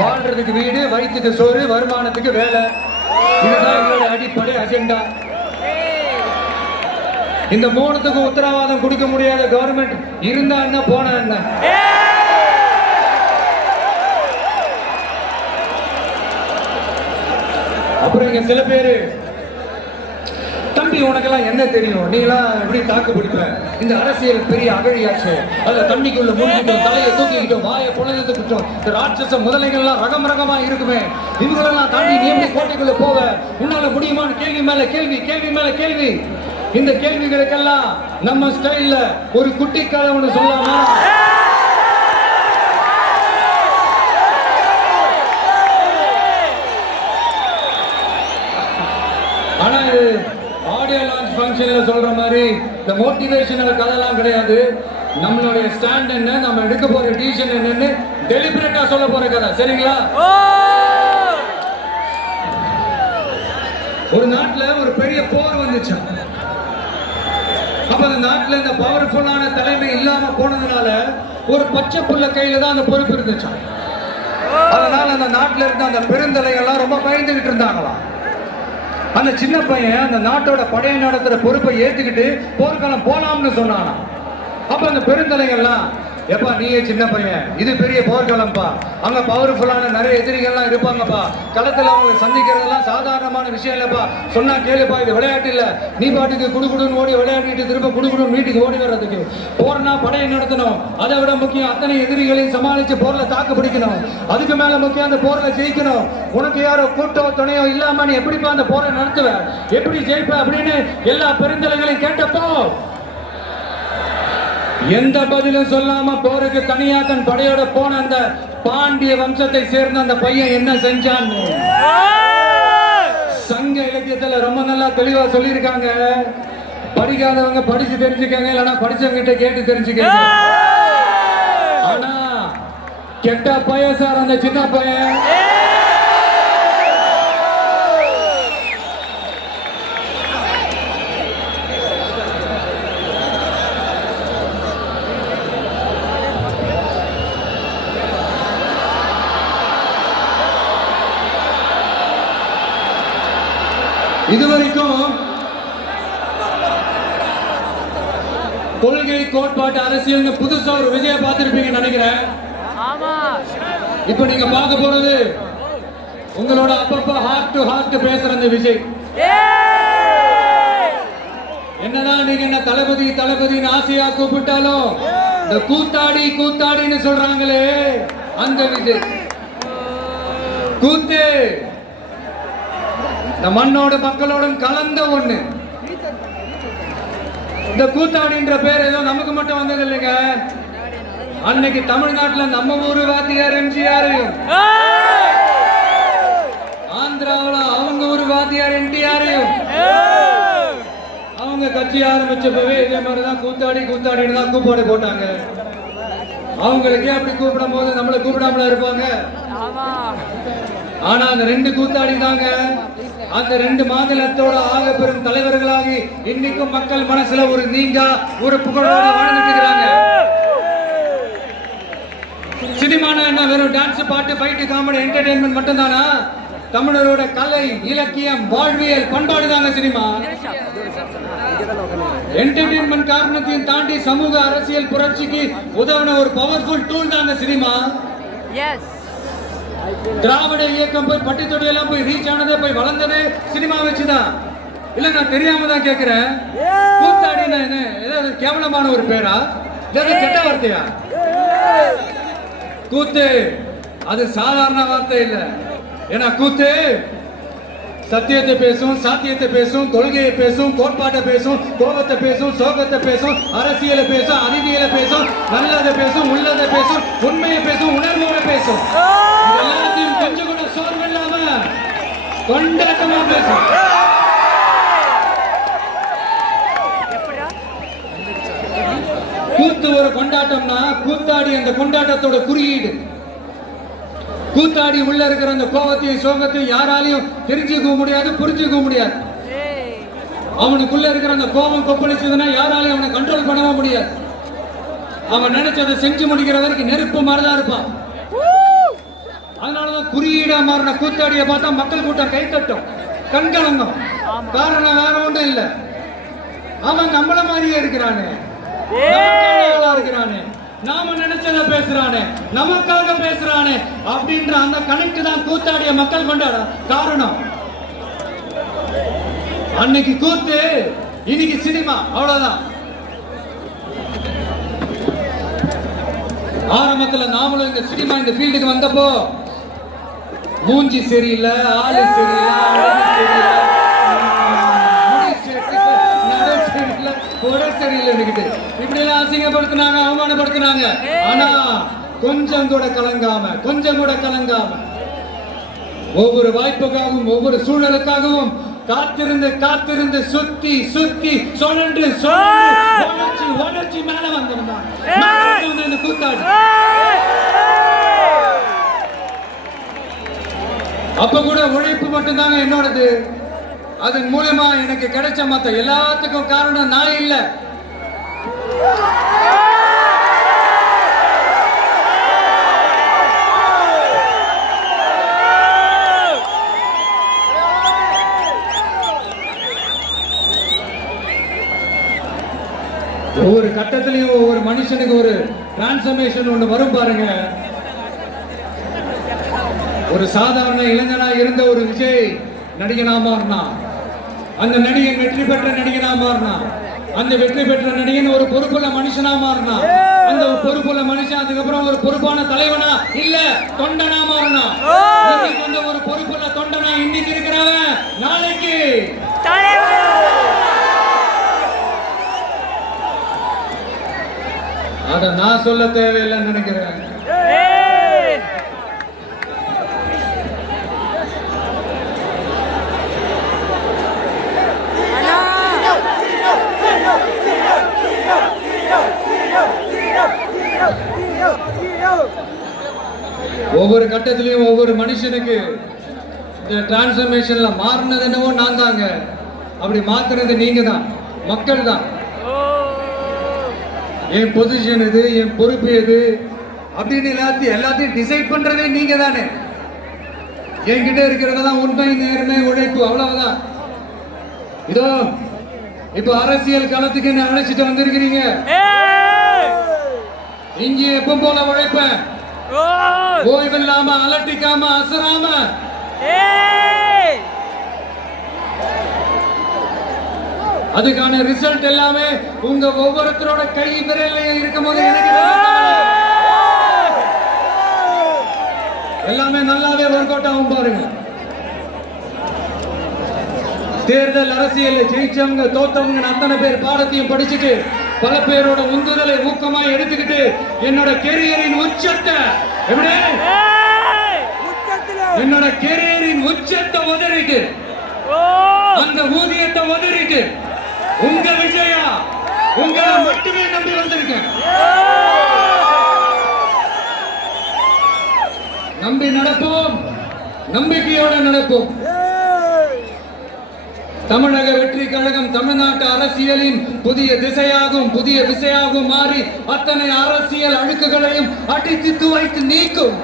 வாழ்றதுக்கு வீடு, வயிற்றுக்கு சோறு, வருமானத்துக்கு வேலை, இதுதான் எங்களோட அடிப்படை அஜெண்டா. இந்த மூணுத்துக்கும் உத்தரவாதம் கொடுக்க முடியாத கவர்மெண்ட் இருந்தா என்ன போனா என்ன? அப்புறம் இங்க சில பேரு, தம்பி உனக்கெல்லாம் என்ன தெரியும், நீங்களாம் எப்படி தாக்கு பிடிப்ப, இந்த அரசியல் பெரிய அகழியாச்சு, அதுல தண்ணிக்குள்ள மூழ்கிட்டோம், தலையை தூக்கிக்கிட்டோம், வாயை புலந்துக்கிட்டோம், இந்த ராட்சச முதலைகள்லாம் ரகம் ரகமா இருக்குமே, இவங்களெல்லாம் தாண்டி நீ எப்படி கோட்டைக்குள்ள போவ, உன்னால முடியுமான்னு கேள்வி மேல கேள்வி, கேள்வி மேல கேள்வி. இந்த கேள்விகளுக்கெல்லாம் நம்ம ஸ்டைல்ல ஒரு குட்டி கதை ஒன்று சொல்லாமா? ஆனா இது ஆடியோ லான்ச் ஃபங்க்ஷன்ல சொல்ற மாதிரி இந்த மோட்டிவேஷனல் கதைலாம் கிடையாது. நம்மளுடைய ஸ்டாண்ட் என்ன, நம்ம எடுக்க போற டிசிஷன் என்னன்னு டெலிபரேட்டா சொல்ல போற கதை. சரிங்களா? ஒரு நாட்டுல ஒரு பெரிய போர் வந்துச்சு. அப்ப அந்த நாட்டுல இந்த பவர்ஃபுல்லான தலைமை இல்லாம போனதுனால ஒரு பச்சை புள்ள கையில தான் அந்த பொறுப்பு இருந்துச்சு. அதனால அந்த நாட்டுல இருந்த அந்த பெருந்தலைகள்லாம் ரொம்ப பயந்துகிட்டு இருந்தாங்களாம். அந்த சின்ன பையன் அந்த நாட்டோட படையை நடத்துற பொறுப்பை ஏத்துக்கிட்டு போர்க்காலம் போலாம்னு சொன்னானா. அப்ப அந்த பெருந்தலைகள்லாம், எப்பா நீயே சின்ன பையன், இது பெரிய போர்க்காலம்ப்பா, அங்க பவர்ஃபுல்லான நிறைய எதிரிகள்லாம் இருப்பாங்கப்பா, களத்துல அவங்க சந்திக்கிறதெல்லாம் சாதாரணமான விஷயம் இல்லப்பா, சொன்னா கேளுப்பா, இது விளையாட்டு இல்ல, நீ பாட்டுக்கு குடுகுடுன்னு ஓடி விளையாடிட்டு திரும்ப குடுகுடுன்னு வீட்டுக்கு ஓடி வர்றதுக்கு, போர்னா படையை நடத்தணும், அதை விட முக்கியம் அத்தனை எதிரிகளையும் சமாளிச்சு போர்ல தாக்கு பிடிக்கணும், அதுக்கு மேல முக்கியம் அந்த போர்ல ஜெயிக்கணும், உனக்கு யாரோ கூட்டோ துணையோ இல்லாம நீ எப்படிப்பா அந்த போரை நடத்துவ, எப்படி ஜெயிப்ப அப்படின்னு எல்லா பெருந்தலைகளையும் கேட்டப்போ எந்த பதிலும் சொல்லாம போருக்கு தனியா தன் படையோட போன அந்த பாண்டிய வம்சத்தை சேர்ந்த அந்த பையன் என்ன செஞ்சான்னு சங்க இலக்கியத்துல ரொம்ப நல்லா தெளிவா சொல்லியிருக்காங்க. படிக்காதவங்க படிச்சு தெரிஞ்சுக்காங்க, இல்லைன்னா படிச்சவங்க கிட்ட கேட்டு தெரிஞ்சுக்காங்க. ஆனா கெட்ட பையன் சார் அந்த சின்ன பையன். இதுவரைக்கும் கொள்கை கோட்பாட்டு அரசியல் புதுசா ஒரு விஜய பார்த்திருப்பீங்க நினைக்கிறேன். இப்ப நீங்க பார்க்க போறது உங்களோட அப்பப்ப ஹார்ட் டு ஹார்ட் பேசுற அந்த விஜய். என்னதான் நீங்க என்ன தளபதி தளபதின்னு ஆசையா கூப்பிட்டாலும் இந்த கூத்தாடி கூத்தாடின்னு சொல்றாங்களே அந்த விஜய் கூத்து இந்த மண்ணோட மக்களோடும் கலந்த ஒண்ணு. இந்த கூத்தாடின்ற பேர் ஏதோ நமக்கு மட்டும் வந்தது இல்லைங்க. அன்னைக்கு தமிழ்நாட்டுல நம்ம ஊரு வாத்தியார் எம்ஜிஆரையும், ஆந்திராவில் அவங்க ஊரு வாத்தியார் என்டிஆரையும் அவங்க கட்சி ஆரம்பிச்சப்பவே இதே மாதிரிதான் கூத்தாடி கூத்தாடின்னு தான் கூப்பாடு போட்டாங்க. அவங்களுக்கே அப்படி கூப்பிடும் போது நம்மளை கூப்பிடாமல இருப்பாங்க. ஆனா அந்த ரெண்டு கூத்தாடி தாங்க அந்த ரெண்டு மாநிலத்தோட ஆக பெரும் தலைவர்களாகி இன்னைக்கும் மக்கள் மனசுல ஒரு நீங்கா ஒரு புகழோட வாழ்ந்துட்டு இருக்கிறாங்க. சினிமானா என்ன வெறும் டான்ஸ் பாட்டு ஃபைட் காமெடி என்டர்டெயின்மெண்ட் மட்டும் தானா? தமிழரோட கலை இலக்கியம் வாழ்வியல் பண்பாடு தாங்க சினிமா. என்டர்டெயின்மெண்ட் காரணத்தையும் தாண்டி சமூக அரசியல் புரட்சிக்கு உதவின ஒரு பவர்ஃபுல் டூல் தாங்க சினிமா. திராவிட இயக்கம் போய் பட்டி தொட்டியெல்லாம் போய் ரீச் ஆனதே போய் வளர்ந்ததே சினிமா வச்சுதான். இல்ல நான் தெரியாம தான் கேட்கிறேன். கூத்தாடினா என்ன ஏதாவது கேவலமான ஒரு பேரா? ஏதாவது கெட்ட வார்த்தையா? கூத்து அது சாதாரண வார்த்தை இல்ல. ஏன்னா கூத்து சத்தியத்தை பேசும், சாத்தியத்தை பேசும், கொள்கையை பேசும், கோட்பாட்டை பேசும், கோபத்தை பேசும், சோகத்தை பேசும், அரசியலை பேசும், அறிவியலை பேசும், நல்லதை பேசும், உள்ளதை பேசும், உண்மையை பேசும், உணர்வோட பேசும். எல்லாத்தையும் கொஞ்சம் கூட சோர்வு இல்லாம கொண்டாட்டமா பேசும். கூத்து ஒரு கொண்டாட்டம்னா கூத்தாடி அந்த கொண்டாட்டத்தோட குறியீடு. கூத்தாடி உள்ள இருக்கிற அந்த கோபத்தையும் சோகத்தையும் யாராலையும் தெரிஞ்சுக்க முடியாது, புரிஞ்சுக்க முடியாது. அவனுக்குள்ள இருக்கிற அந்த கோபம் கொப்பளிச்சதுன்னா யாராலையும் அவனை கண்ட்ரோல் பண்ணவே முடியாது. அவன் நினைச்சதை செஞ்சு முடிக்கிற வரைக்கும் நெருப்பு மாதிரிதான் இருப்பான். அதனாலதான் குறியீடா மாறின கூத்தாடியை பார்த்தா மக்கள் கூட்டம் கை தட்டும், கண்கலங்கும். காரணம் வேற ஒன்றும் இல்லை, அவன் நம்மள மாதிரியே இருக்கிறானே, இருக்கிறானே, நாம நினைச்சத பேசுறானே, நமக்காக பேசுறானே அப்படின்ற அந்த கனெக்ட் தான் கூத்தாடிய மக்கள் கொண்டாட காரணம். அன்னைக்கு கூத்து, இன்னைக்கு சினிமா, அவ்வளவுதான். ஆரம்பத்துல நாமளும் இந்த சினிமா இந்த ஃபீல்டுக்கு வந்தப்போ மூஞ்சி சரியில்லை, ஆளு சரியில்லை, அழகு சரியில்லை, இப்படி எல்லாம் அசிங்கப்படுத்தினாங்க, அவமானப்படுத்தினாங்க. ஆனா கொஞ்சம் கூட கலங்காம, கொஞ்சம் கூட கலங்காம ஒவ்வொரு வாய்ப்புக்காகவும் ஒவ்வொரு சூழலுக்காகவும் காத்திருந்து காத்திருந்து சுத்தி சுத்தி சுழன்று சுழன்று உணர்ச்சி மேல வந்தவன் கூத்தாடி. அப்ப கூட உழைப்பு மட்டும்தாங்க என்னோடது. அதன் மூலமா எனக்கு கிடைச்ச மத்த எல்லாத்துக்கும் காரணம் நான் இல்ல. ஒவ்வொரு கட்டத்திலையும் ஒவ்வொரு மனுஷனுக்கு ஒரு டிரான்ஸ்ஃபர்மேஷன் ஒண்ணு வரும் பாருங்க. ஒரு சாதாரண இளைஞனா இருந்த ஒரு விஜய் நடிகனா மாறினா, அந்த நடிகன் வெற்றி பெற்ற நடிகனா மாறினா, அந்த வெற்றி பெற்ற நடிகன் ஒரு பொறுப்புள்ள மனுஷனா மாறினா, அந்த பொறுப்புள்ள மனுஷன் அதுக்கப்புறம் ஒரு பொறுப்பான தலைவனா இல்ல தொண்டனா மாறினா. இன்னைக்கு ஒரு பொறுப்புள்ள தொண்டனா இன்னைக்கு இருக்கிறவன் நாளைக்கு அத நான் சொல்ல தேவையில்லைன்னு நினைக்கிறேன். ஒவ்வொரு கட்டத்திலையும் ஒவ்வொரு மனுஷனுக்கு இந்த டிரான்ஸ்ஃபர்மேஷன்ல மாறினது என்னவோ நான் தாங்க. அப்படி மாத்துறது நீங்க தான், மக்கள் தான். என் பொசிஷன் எது, என் பொறுப்பு எது அப்படின்னு எல்லாத்தையும் டிசைட் பண்றதே நீங்க தானே. என்கிட்ட இருக்கிறதெல்லாம் உண்மை, நேர்மை, உழைப்பு, அவ்வளவுதான். இதோ இப்ப அரசியல் களத்துக்கு என்ன அழைச்சிட்டு வந்திருக்கிறீங்க. இங்க எப்ப போல உழைப்பேன், ஓய்வில்லாம அலட்டிக்காம அசராம. அதுக்கான ரிசல்ட் எல்லாமே உங்க ஒவ்வொருத்தரோட கை விரலையும் இருக்கும் போது எனக்கு எல்லாமே நல்லாவே ஒர்க் அவுட் ஆகும் பாருங்க. தேர்தல் அரசியல் ஜெயிச்சவங்க தோத்தவங்க அத்தனை பேர் பாடத்தையும் படிச்சுட்டு பல பேரோட உந்துதலை ஊக்கமா எடுத்துக்கிட்டு என்னோட கெரியரின் உச்சத்தை எப்படி என்னோட கெரியரின் உச்சத்தை உதறிட்டு அந்த ஊதியத்தை உதறிட்டு உங்க விஜயா உங்களை மட்டுமே நம்பி வந்திருக்கேன். நம்பி நடப்போம், நம்பிக்கையோட நடப்போம். தமிழக வெற்றி கழகம் தமிழ்நாட்டு அரசியலின் புதிய திசையாகும், புதிய விசையாகும் மாறி அத்தனை அரசியல் அழுக்குகளையும் அடித்து துவைத்து நீக்கும்.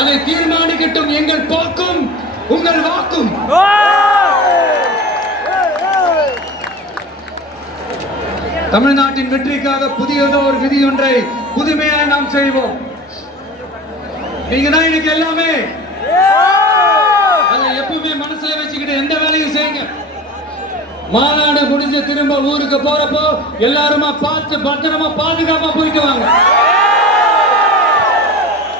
அதை தீர்மானிக்கட்டும் எங்கள் போக்கும் உங்கள் வாக்கும். தமிழ்நாட்டின் வெற்றிக்காக புதியதோ ஒரு விதி ஒன்றை புதுமையாய் நாம் செய்வோம். நீங்க தான் எனக்கு எல்லாமே. அதை எப்பவுமே மனசுல வச்சுக்கிட்டு எந்த வேலையும் செய்யுங்க. மாநாடு முடிஞ்சு திரும்ப ஊருக்கு போறப்போ எல்லாருமா பார்த்து பத்திரமா பாதுகாப்பா போயிட்டு வாங்க.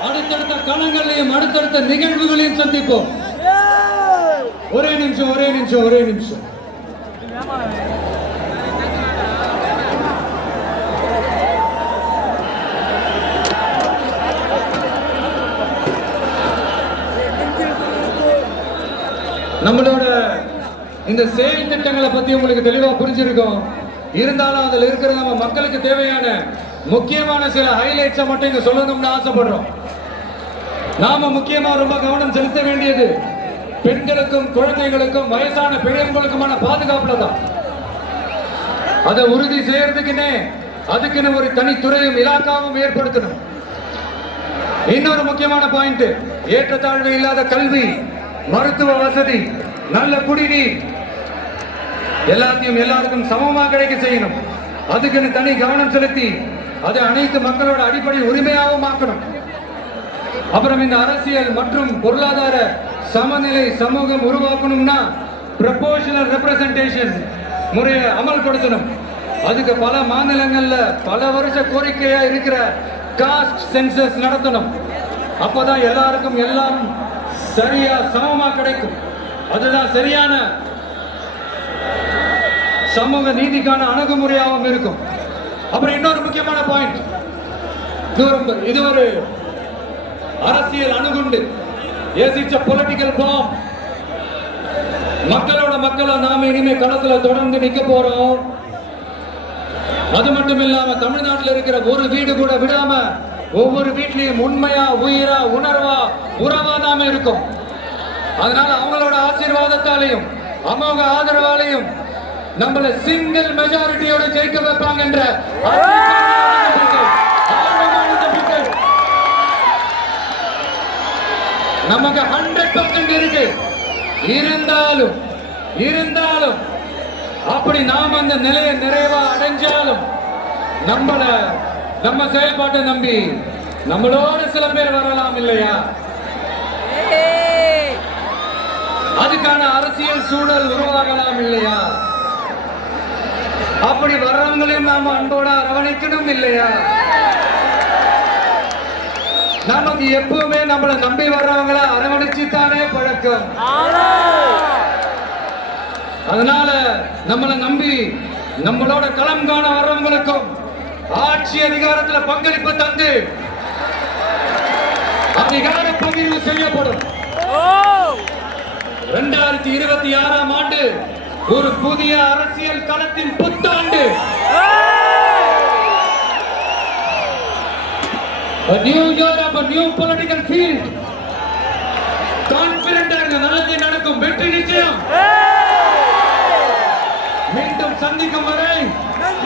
அடுத்தடுத்த களங்களையும் அடுத்தடுத்த நிகழ்வுகளையும் சந்திப்போம். ஒரே நிமிஷம் ஒரே நிமிஷம் ஒரே நிமிஷம். நம்மளோட இந்த செயல் திட்டங்களை பத்தி உங்களுக்கு தெளிவா புரிஞ்சிருக்கும். இருந்தாலும் அதுல இருக்கிற நம்ம மக்களுக்கு தேவையான முக்கியமான சில ஹைலைட்ஸை மட்டும் இங்க சொல்லணும்னு ஆசைப்படுறோம். நாம முக்கியமா ரொம்ப கவனம் செலுத்த வேண்டியது பெண்களுக்கும் குழந்தைகளுக்கும் வயசான பெரியவங்களுக்குமான பாதுகாப்புல தான். அதை உறுதி செய்யறதுக்குன்னே அதுக்குன்னு ஒரு தனித்துறையும் இலாக்காவும் ஏற்படுத்தணும். இன்னொரு முக்கியமான பாயிண்ட், ஏற்றத்தாழ்வு இல்லாத கல்வி, மருத்துவ வசதி, நல்ல குடிநீர் எல்லாத்தையும் எல்லாருக்கும் சமமாக கிடைக்க செய்யணும். அதுக்குன்னு தனி கவனம் செலுத்தி அதை அனைத்து மக்களோட அடிப்படை உரிமையாகவும் ஆக்கணும். அப்புறம் இந்த அரசியல் மற்றும் பொருளாதார சமநிலை சமூகம் உருவாக்கணும்னா ப்ரொபோர்ஷனல் ரெப்ரசன்டேஷன் முறையை அமல்படுத்தணும். அதுக்கு பல மாநிலங்கள்ல பல வருஷ கோரிக்கையா இருக்கிற காஸ்ட் சென்சஸ் நடத்தணும். அப்பதான் எல்லாருக்கும் எல்லாம் சரியா சமமா கிடைக்கும். அதுதான் சரியான சமூக நீதிக்கான அணுகுமுறையாகவும் இருக்கும். அப்புறம் இன்னொரு முக்கியமான பாயிண்ட், இது ஒரு அரசியல் அணுகுண்டு. Political bomb. மக்களோட மக்களா நாம இனிமே களத்துல தொடர்ந்து நிக்க போறோம். அது மட்டும் இல்லாம தமிழ்நாட்டில் இருக்கிற ஒரு வீடு கூட விடாம ஒவ்வொரு வீட்லயும் உண்மையா உயிரா உணர்வா உறவா நாம இருக்கும். அதனால அவங்களோட ஆசீர்வாதத்தாலையும் அமோக ஆதரவாலையும் நம்மள சிங்கிள் மெஜாரிட்டியோட ஜெயிக்க வைப்பாங்க என்ற நமக்கு 100% இருக்கு. இருந்தாலும் அப்படி நாம் அந்த நிலையை நிறைவா அடைஞ்சாலும் நம்ம செயல்பாட்டை நம்பி நம்மளோட சில பேர் வரலாம் இல்லையா? அதுக்கான அரசியல் சூழல் உருவாகலாம் இல்லையா? அப்படி வர்றவங்களையும் நாம அன்போட அரவணைக்கணும் இல்லையா? நமக்கு எப்பவுமே நம்மளை நம்பி வர்றவங்கள அரவணைச்சு தானே பழக்கம். அதனால நம்மளை நம்பி நம்மளோட களம் காண வர்றவங்களுக்கும் ஆட்சி அதிகாரத்துல பங்களிப்பு தந்து அதிகார பகிர்வு செய்யப்படும். 2026ஆம் ஆண்டு ஒரு புதிய அரசியல் களத்தின் புத்தாண்டு. A new year of a new political field. Confident ஆக நல்லது நடக்கும், வெற்றி நிச்சயம். மீண்டும் சந்திக்கும் வரை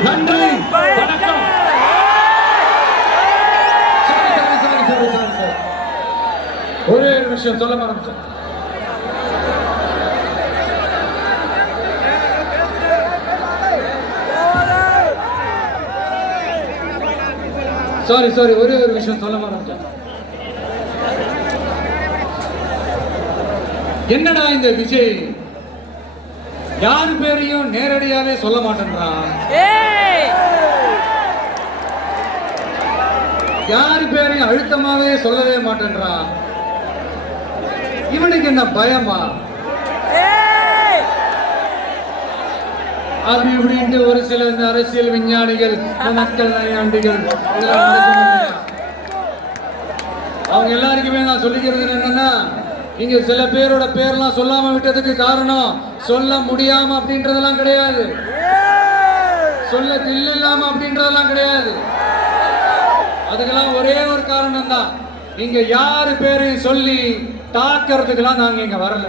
நன்றி, வணக்கம். ஒரே ஒரு விஷயம் சொல்ல மறந்துட்டேன். சாரி ஒரே ஒரு விஷயம் சொல்ல மறந்துட்டேன். என்னடா இந்த விஜய் யாரு பேரையும் நேரடியாவே சொல்ல மாட்டேன்றான். யாரு பேரையும் அழுத்தமாவே சொல்லவே மாட்டேன்றான். இவனுக்கு என்ன பயமா? அப்படி இப்படின்ட்டு ஒரு சில அரசியல் விஞ்ஞானிகள், மக்கள் நையாண்டிகள், அவங்க எல்லாருக்குமே நான் சொல்லிக்கிறது என்னன்னா, இங்க சில பேரோட பேர்லாம் சொல்லாம விட்டதுக்கு காரணம் சொல்ல முடியாம அப்படின்றதெல்லாம் கிடையாது, சொல்ல தில் இல்லாம அப்படின்றதெல்லாம் கிடையாது. அதுக்கெல்லாம் ஒரே ஒரு காரணம் தான், இங்க யாரு பேரையும் சொல்லி தாக்கிறதுக்கெல்லாம் நாங்க இங்க வரல.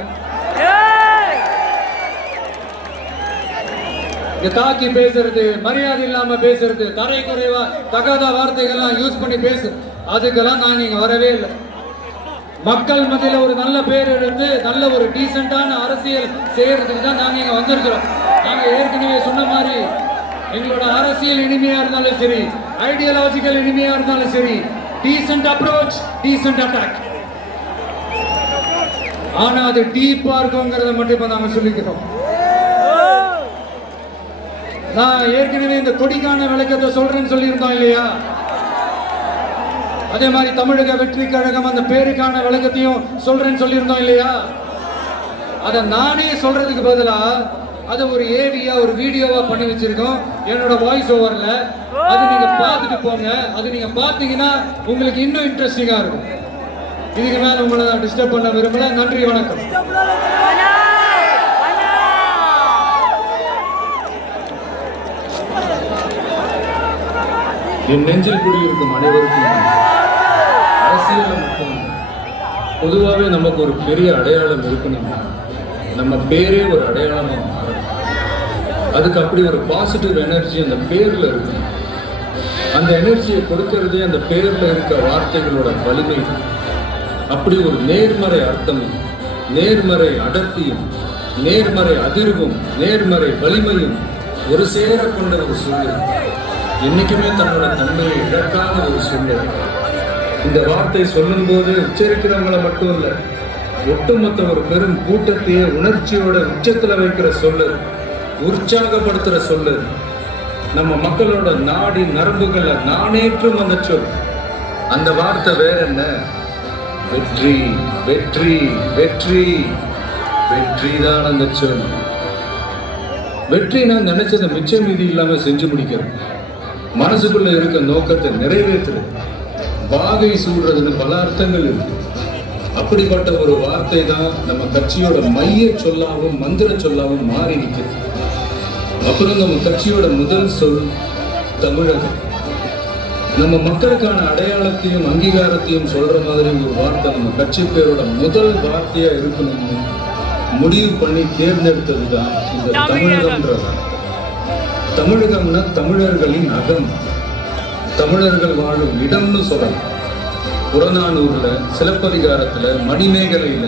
தாக்கி பேசுறது, மரியாதை இல்லாம பேசுறது, தரை குறைவா தகாத வார்த்தைகள்லாம் யூஸ் பண்ணி பேசு, அதுக்கெல்லாம் நாங்க இங்க வரவே இல்லை. மக்கள் மத்தியில ஒரு நல்ல பேர் எடுத்து நல்ல ஒரு டீசென்டான அரசியல் செய்யறதுக்கு தான் நாங்க இங்க வந்திருக்கிறோம். நாங்க ஏற்கனவே சொன்ன மாதிரி எங்களோட அரசியல் இனிமையா இருந்தாலும் சரி, ஐடியாலஜிக்கல் இனிமையா இருந்தாலும் சரி, டீசென்ட் அப்ரோச், டீசென்ட் அட்டாக். ஆனா அது டீப்பா இருக்குங்கிறத மட்டும் இப்ப நாங்க சொல்லிக்கிறோம். நான் ஏற்கனவே இந்த கொடிக்கான விளக்கத்தை சொல்றேன்னு சொல்லியிருந்தோம் இல்லையா? அதே மாதிரி தமிழக வெற்றி கழகம் அந்த பேருக்கான விளக்கத்தையும் சொல்றேன்னு சொல்லியிருந்தோம் இல்லையா? அதை நானே சொல்றதுக்கு பதிலா அது ஒரு ஏவியா ஒரு வீடியோவா பண்ணி வச்சிருக்கோம் என்னோட வாய்ஸ் ஓவர்ல. அது நீங்க பார்த்துட்டு போங்க. அது நீங்க பார்த்தீங்கன்னா உங்களுக்கு இன்னும் இன்ட்ரெஸ்டிங்கா இருக்கும். இதுக்கு மேல உங்களை டிஸ்டர்ப் பண்ண விரும்பல. நன்றி, வணக்கம். என் நெஞ்சில் குடியிருக்கும் அனைவருக்கும் அரசியல் மட்டும் பொதுவாகவே நமக்கு ஒரு பெரிய அடையாளம் இருக்கணும்னா நம்ம பேரே ஒரு அடையாளமாக மாறும். அதுக்கு அப்படி ஒரு பாசிட்டிவ் எனர்ஜி அந்த பேரில் இருக்கு. அந்த எனர்ஜியை கொடுக்கறதே அந்த பேரில் இருக்க வார்த்தைகளோட வலிமை. அப்படி ஒரு நேர்மறை அர்த்தமும் நேர்மறை அடர்த்தியும் நேர்மறை அதிர்வும் நேர்மறை வலிமையும் ஒரு சேர கொண்ட ஒரு சூழல், என்னைக்குமே தன்னோட தன்மையை இழக்காத ஒரு சூழல். இந்த வார்த்தை சொல்லும் போது உச்சரிக்கிறவங்களை மட்டும் இல்ல, ஒட்டுமொத்த ஒரு பெரும் கூட்டத்தையே உணர்ச்சியோட உச்சத்துல வைக்கிற சொல்லு, உற்சாகப்படுத்துற சொல்லு. நம்ம மக்களோட நாடி நரம்புகள்ல நானேற்றும் அந்த சொல். அந்த வார்த்தை வேற என்ன? வெற்றி, வெற்றி, வெற்றி, வெற்றி தான் அந்த சொல். வெற்றி நான் நினைச்சதை மிச்சம் மீதி இல்லாம செஞ்சு முடிக்கிறேன். மனசுக்குள்ள இருக்க நோக்கத்தை நிறைவேற்றுறது. வாகை சூடுறதுன்னு பல அர்த்தங்கள் இருக்கு. அப்படிப்பட்ட ஒரு வார்த்தை தான் நம்ம கட்சியோட மைய சொல்லாவும் மந்திர சொல்லாவும் மாறி நிற்குது. அப்புறம் நம்ம கட்சியோட முதல் சொல் தமிழகம். நம்ம மக்களுக்கான அடையாளத்தையும் அங்கீகாரத்தையும் சொல்ற மாதிரி ஒரு வார்த்தை நம்ம கட்சி பேரோட முதல் வார்த்தையா இருக்கணும்னு முடிவு பண்ணி தேர்ந்தெடுத்தது தான் இந்த தமிழகம்ன்ற வார்த்தை. தமிழகம்னா தமிழர்களின் அகம், தமிழர்கள் வாழும் இடம்னு சொல்லலாம். புறநானூர்ல, சிலப்பதிகாரத்துல, மணிமேகலையில,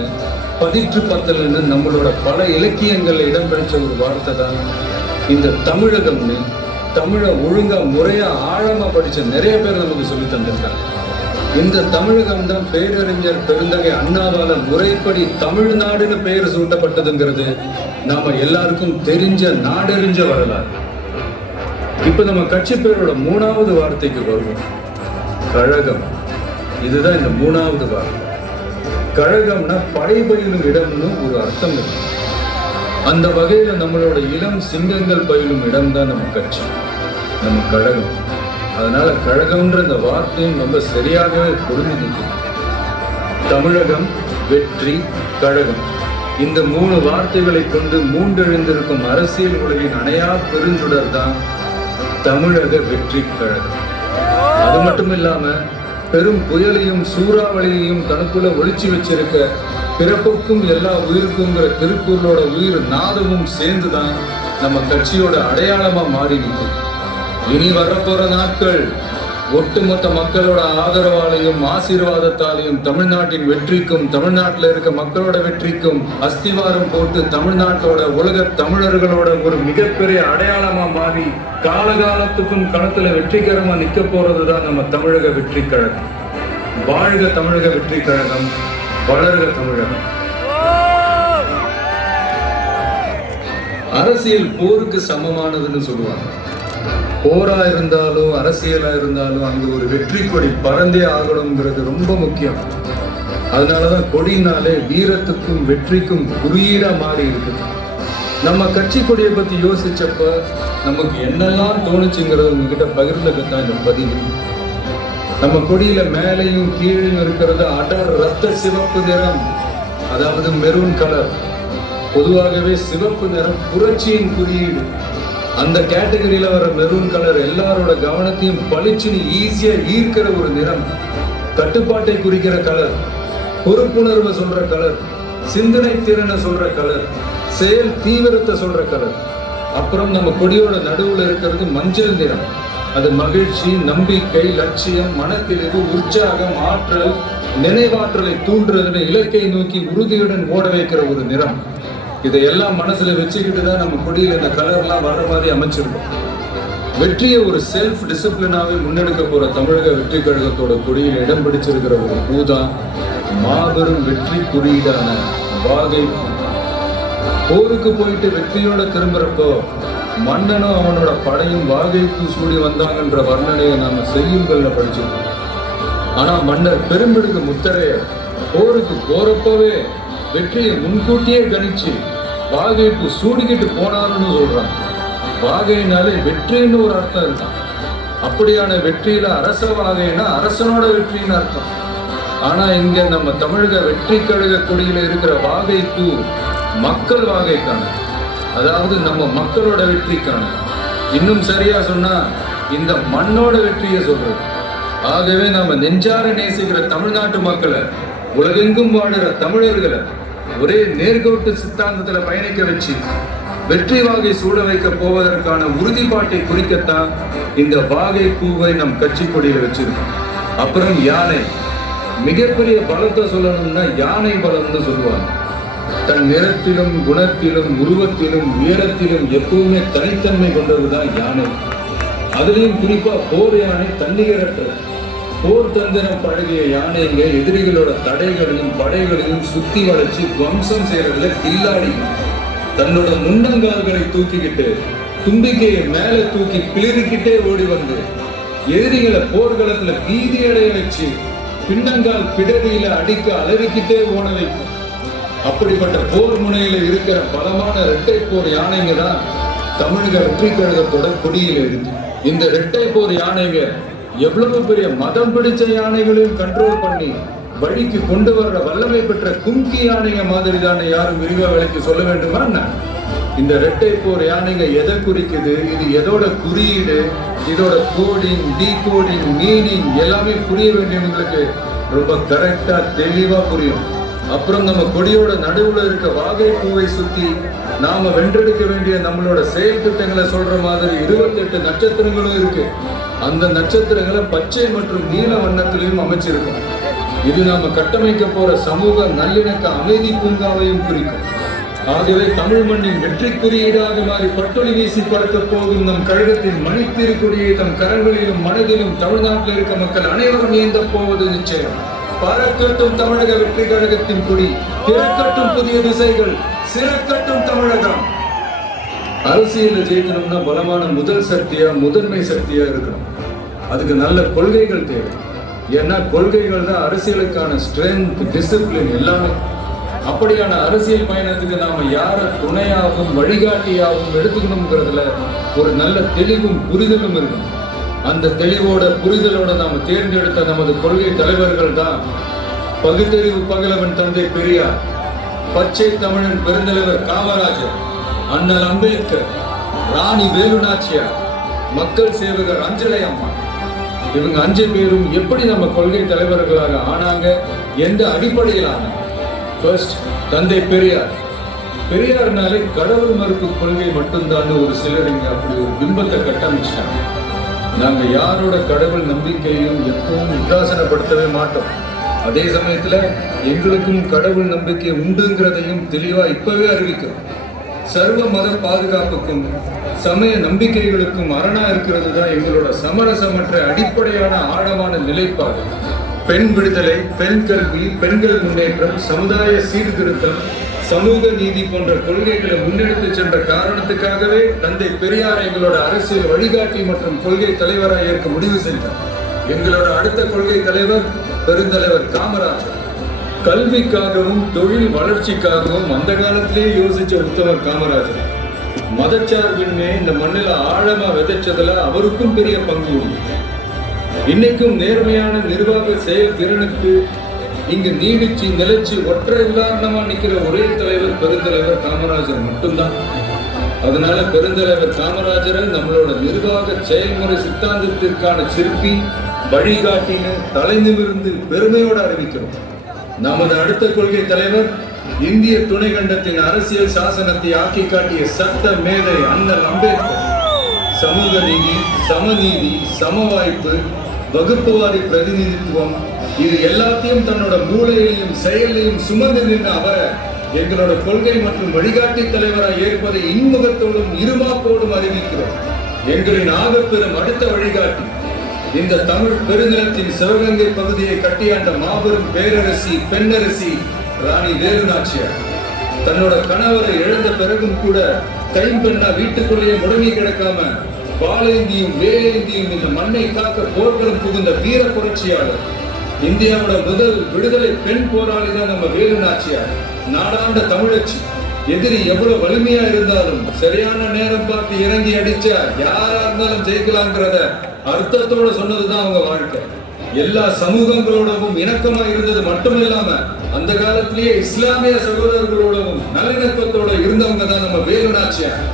பதிற்று பத்தல்னு நம்மளோட பல இலக்கியங்கள்ல இடம் பெற்ற ஒரு வார்த்தை தான் இந்த தமிழகம்னு தமிழை ஒழுங்கா முறையா ஆழமா படிச்ச நிறைய பேர் நமக்கு சொல்லி தந்திருக்காங்க. இந்த தமிழகம் தான் பேரறிஞர் பெருந்தகை அண்ணாவால முறைப்படி தமிழ்நாடுன்னு பெயர் சூட்டப்பட்டதுங்கிறது நாம எல்லாருக்கும் தெரிஞ்ச நாடறிஞ்ச வரலாறு. இப்ப நம்ம கட்சி பேரோட மூணாவது வார்த்தைக்கு வருவோம், கழகம். இதுதான் இந்த மூணாவது வார்த்தை. கழகம்னா படைபயிலும் இடம்னு ஒரு அர்த்தம் இருக்கு. அந்த வகையில நம்மளோட இளம் சிங்கங்கள் பயிலும் இடம் தான் நம்ம கட்சி, நம்ம கழகம். அதனால கழகம்ன்ற இந்த வார்த்தையும் ரொம்ப சரியாகவே பொருந்தி நிற்கும். தமிழகம், வெற்றி, கழகம், இந்த மூணு வார்த்தைகளை கொண்டு மூண்டெழுந்திருக்கும் அரசியல் உலகின் அணையா பெருஞ்சுடர் தான் தமிழக வெற்றி கழகம். அது மட்டும் இல்லாம பெரும் புயலையும் சூறாவளியையும் தனக்குள்ள ஒழிச்சு வச்சிருக்க பிறப்புக்கும் எல்லா உயிருக்குங்கிற திருக்குறளோட உயிர் நாதமும் சேர்ந்துதான் நம்ம கட்சியோட அடையாளமா மாறி நிற்கும். இனி வரப்போற நாட்கள் ஒட்டுமொத்த மக்களோட ஆதரவாலையும் ஆசீர்வாதத்தாலையும் தமிழ்நாட்டின் வெற்றிக்கும் தமிழ்நாட்டில் இருக்க மக்களோட வெற்றிக்கும் அஸ்திவாரம் போட்டு தமிழ்நாட்டோட உலக தமிழர்களோட ஒரு மிகப்பெரிய அடையாளமா மாறி காலகாலத்துக்கும் களத்துல வெற்றிகரமா நிக்க போறதுதான் நம்ம தமிழக வெற்றி கழகம். வாழ்க தமிழக வெற்றி கழகம், வளர்க தமிழகம். அரசியல் போருக்கு சமமானதுன்னு சொல்லுவாங்க. போரா இருந்தாலும் அரசியலா இருந்தாலும் அங்க ஒரு வெற்றி கொடி பறந்தே ஆகணுங்கிறது ரொம்ப முக்கியம். அதனாலதான் கொடினாலே வீரத்துக்கும் வெற்றிக்கும் குறியீடா மாறி இருக்குது. நம்ம கட்சி கொடியை பத்தி யோசிச்சப்ப நமக்கு என்னெல்லாம் தோணுச்சுங்கிறது உங்ககிட்ட பகிர்ந்துக்கத்தான் இந்த பதிவு. நம்ம கொடியில மேலையும் கீழையும் இருக்கிறது அடர் ரத்த சிவப்பு நிறம், அதாவது மெரூன் கலர். பொதுவாகவே சிவப்பு நிறம் புரட்சியின் குறியீடு. அந்த கேட்டகரியில வர மெரூன் கலர் எல்லாரோட கவனத்தையும் பளிச்சுன்னு ஈஸியா ஈர்க்கிற ஒரு நிறம். கட்டுப்பாட்டை குறிக்கிற கலர், பொறுப்புணர்வை சொல்ற கலர், சிந்தனை திறனை சொல்ற கலர், செயல் தீவிரத்தை சொல்ற கலர். அப்புறம் நம்ம கொடியோட நடுவுல இருக்கிறது மஞ்சள் நிறம். அது மகிழ்ச்சி, நம்பிக்கை, லட்சியம், மனத்தெளிவு, உற்சாகம், ஆற்றல், நினைவாற்றலை தூண்டுறதுன்னு இலக்கை நோக்கி உறுதியுடன் ஓட வைக்கிற ஒரு நிறம். இதையெல்லாம் மனசுல வச்சுக்கிட்டு தான் நம்ம கொடியில இந்த கலர்லாம் வர்ற மாதிரி அமைச்சிருக்கோம். வெற்றியை ஒரு செல்ஃப் டிசிப்ளினாவே முன்னெடுக்க போற தமிழக வெற்றி கழகத்தோட கொடியில் இடம் பிடிச்சிருக்கிற ஒரு பூதான் மாபெரும் வெற்றி குறியீடான வாகை. போருக்கு போயிட்டு வெற்றியோட திரும்புறப்போ மன்னனும் அவனோட படையும் வாகை பூ சூடி வந்தாங்கன்ற வர்ணனையை நாம செய்யுள்கள்ல படிச்சிருக்கோம். ஆனா மன்னர் பெரும்பிடுகு முத்தரையர் போருக்கு போறப்பவே வெற்றியை முன்கூட்டியே கணிச்சு வாகை பூ சூடிக்கிட்டு போனாருன்னு சொல்றாங்க. வாகைனாலே வெற்றின்னு ஒரு அர்த்தம் இருக்கான். அப்படியான வெற்றியில அரச வாகைனா அரசனோட வெற்றின்னு அர்த்தம். ஆனா இங்க நம்ம தமிழக வெற்றி கழக கொடியில இருக்கிற வாகை பூ மக்கள் வாகைக்கான, அதாவது நம்ம மக்களோட வெற்றிக்கான, இன்னும் சரியா சொன்னா இந்த மண்ணோட வெற்றியை சொல்றது. ஆகவே நாம நெஞ்சார நேசிக்கிற தமிழ்நாட்டு மக்களை, உலகெங்கும் வாடுற தமிழர்களை ஒரே நேர்கோட்டு சித்தாந்தத்துல பயணிக்க வச்சு வெற்றி வாகை சூட வைக்க போவதற்கான உறுதிப்பாட்டை குறிக்கத்தான் இந்த வாகை பூவை நம் கட்சி கொடியில வச்சிருக்கோம். அப்புறம் யானை. மிகப்பெரிய பலத்தை சொல்லணும்னா யானை பலம்னு சொல்லுவாங்க. தன் நிறத்திலும் குணத்திலும் உருவத்திலும் உயரத்திலும் எப்பவுமே தனித்தன்மை கொண்டதுதான் யானை. அதுலயும் குறிப்பா போர் யானை தன்னிகரற்றது. போர் தந்திரம் பழகிய யானைங்க எதிரிகளோட தடைகளையும் படைகளையும் சுத்தி வளைச்சு துவம்சம் செய்யறதுல கில்லாடி. தன்னோட முன்னங்கால்களை தூக்கிக்கிட்டு தும்பிக்கையை மேல தூக்கி பிளிரிக்கிட்டே ஓடி வந்து எதிரிகளை போர்க்களத்துல பீதி அடைய வச்சு பின்னங்கால் பிடரியில அடிக்க அலறிக்கிட்டே ஓட வைக்கும். அப்படிப்பட்ட போர் முனையில இருக்கிற பலமான இரட்டை போர் யானைங்க தான் தமிழக வெற்றி கழகத்தோட கொடியில இருக்கு. இந்த இரட்டை போர் யானைங்க எவ்வளவு பெரிய மதம் பிடிச்ச யானைகளையும் கண்ட்ரோல் பண்ணி வழிக்கு கொண்டு வர்ற வல்லமை பெற்ற கும்கி யானைங்க மாதிரி தானே யாரும் விரிவா விலைக்கு சொல்ல வேண்டுமா? இந்த இரட்டை போர் யானைங்க எதை குறிக்குது, இது எதோட குறியீடு, இதோட கோடிங், டீகோடிங், மீனிங் எல்லாமே புரிய வேண்டியவங்களுக்கு ரொம்ப கரெக்டா தெளிவா புரியும். அப்புறம் நம்ம கொடியோட நடுவுல இருக்க வாகை பூவை சுத்தி நாம வென்றெடுக்க வேண்டிய நம்மளோட செயல் திட்டங்களை சொல்ற மாதிரி 28 நட்சத்திரங்களும் இருக்கு. அந்த நட்சத்திரங்களை பச்சை மற்றும் நீல வண்ணத்திலையும் அமைச்சிருக்கோம். இது நாம கட்டமைக்க போற சமூக நல்லிணக்க அமைதி பூங்காவையும் குறிக்கும். ஆகவே தமிழ் மண்ணின் வெற்றி குறியீடாக மாறி பட்டொலி வீசி பறக்க போகும் நம் கழகத்தின் மணித்திருக்குடியை தம் கரங்களிலும் மனதிலும் தமிழ்நாட்டில் இருக்க மக்கள் அனைவரும் ஏந்த போவது நிச்சயம். பறக்கட்டும் தமிழக வெற்றி கழகத்தின் கொடி, திறக்கட்டும் புதிய திசைகள், சிறக்கட்டும் தமிழகம். அரசியல ஜெயிக்கணும்னா பலமான முதல் சக்தியா, முதன்மை சக்தியா இருக்கணும். அதுக்கு நல்ல கொள்கைகள் தேவை. ஏன்னா கொள்கைகள் தான் அரசியலுக்கான ஸ்ட்ரென்த், டிசிப்ளின் எல்லாமே. அப்படியான அரசியல் பயணத்துக்கு நாம யார துணையாகவும் வழிகாட்டியாகவும் எடுத்துக்கணுங்கிறதுல ஒரு நல்ல தெளிவும் புரிதலும் இருக்கணும். அந்த தெளிவோட புரிதலோட நாம தேர்ந்தெடுத்த நமது கொள்கை தலைவர்கள் தான் பகுத்தறிவு பகலவன் தந்தை பெரியார், பச்சை தமிழன் பெருந்தலைவர் காமராஜர், அண்ணல் அம்பேத்கர், ராணி வேலுநாச்சியார், மக்கள் சேவகர் அஞ்சலை அம்மா. இவங்க 5 பேரும் எப்படி நம்ம கொள்கை தலைவர்களாக ஆனாங்க, எந்த அடிப்படையில் ஆனாங்க? ஃபர்ஸ்ட், தந்தை பெரியார். பெரியார்னாலே கடவுள் மறுப்பு கொள்கை மட்டும்தான் ஒரு சிலர் இங்க அப்படி ஒரு பிம்பத்தை கட்டமைச்சிட்டாங்க. நாங்க யாரோட கடவுள் நம்பிக்கையும் எப்பவும் உதாசனப்படுத்தவே மாட்டோம். அதே சமயத்துல எங்களுக்கும் கடவுள் நம்பிக்கை உண்டுங்கிறதையும் தெளிவா இப்பவே அறிவிக்கிறோம். சர்வ மத பாதுகாப்புக்கும் சமய நம்பிக்கைகளுக்கும் அரணா இருக்கிறது தான் எங்களோட சமரசமற்ற அடிப்படையான ஆழமான நிலைப்பாடு. பெண் விடுதலை, பெண் கல்வி, பெண்கள் முன்னேற்றம், சமுதாய சீர்திருத்தம், சமூக நீதி போன்ற கொள்கைகளை முன்னெடுத்து சென்ற காரணத்துக்காகவே தந்தை பெரியார் எங்களோட அரசியல் வழிகாட்டி மற்றும் கொள்கை தலைவராக ஏற்க முடிவு செய்தார். எங்களோட அடுத்த கொள்கை தலைவர் பெருந்தலைவர் காமராஜர். கல்விக்காகவும் தொழில் வளர்ச்சிக்காகவும் அந்த காலத்திலேயே யோசிச்ச உத்தமர் காமராஜர். மதச்சார்பின்மை இந்த மண்ணில் ஆழமா விதைச்சதுல அவருக்கும் பெரிய பங்கு உண்டு. இன்னைக்கும் நேர்மையான நிர்வாக செயல் திறனுக்கு இங்கு நீடிச்சு நிலைச்சு ஒற்றை உதாரணமா நிக்கிற ஒரே தலைவர் பெருந்தலைவர் காமராஜர் மட்டும்தான். அதனால பெருந்தலைவர் காமராஜரை நம்மளோட நிர்வாக செயல்முறை சித்தாந்தத்திற்கான சிற்பி, வழிகாட்டின்னு தலை நிமிர்ந்து பெருமையோடு அறிவிக்கிறோம். நமது அடுத்த கொள்கை தலைவர் இந்திய துணை கண்டத்தின் அரசியல் சாசனத்தை ஆக்கி காட்டிய சட்ட மேதை அண்ணல் அம்பேத்கர். சமூக நீதி, சமநீதி, சமவாய்ப்பு, வகுப்புவாரி பிரதிநிதித்துவம் இது எல்லாத்தையும் தன்னோட மூளையிலையும் செயலையும் சுமந்து நின்ற அவரை எங்களோட கொள்கை மற்றும் வழிகாட்டி தலைவராக ஏற்பதை இன்முகத்தோடும் இருமாப்போடும் அறிவிக்கிறோம். எங்களின் ஆகப்பெரும் அடுத்த வழிகாட்டி இந்த தமிழ் பெருநிலத்தின் சிவகங்கை பகுதியை கட்டியாண்ட மாபெரும் பேரரசி, பெண்ணரசி ராணி வேலு நாச்சியார். தன்னோட கணவரை இழந்த பிறகும் கூட கைம்பெண்ணா வீட்டுக்குள்ளேயே முடங்கி கிடக்காம வாளேந்தியும் வேலேந்தியும் இந்த மண்ணை காக்க போர்க்களம் புகுந்த வீர புரட்சியாளர். இந்தியாவோட முதல் விடுதலை பெண் போராளி தான் நம்ம வேலு நாச்சியார். நாடாண்ட தமிழச்சி. எதிரி எவ்வளவு வலிமையா இருந்தாலும் சரியான நேரம் பார்த்து இறங்கி அடிச்சா யாரா இருந்தாலும் ஜெயிக்கலாங்கிறத அர்த்தத்தோட சொன்னதுதான் அவங்க வாழ்க்கை. எல்லா சமூகங்களோடவும் இணக்கமா இருந்தது மட்டுமில்லாம அந்த காலத்திலேயே இஸ்லாமிய சகோதரர்களோடவும் நல்லிணக்கத்தோட இருந்தவங்க தான் நம்ம வேலு நாச்சியார்.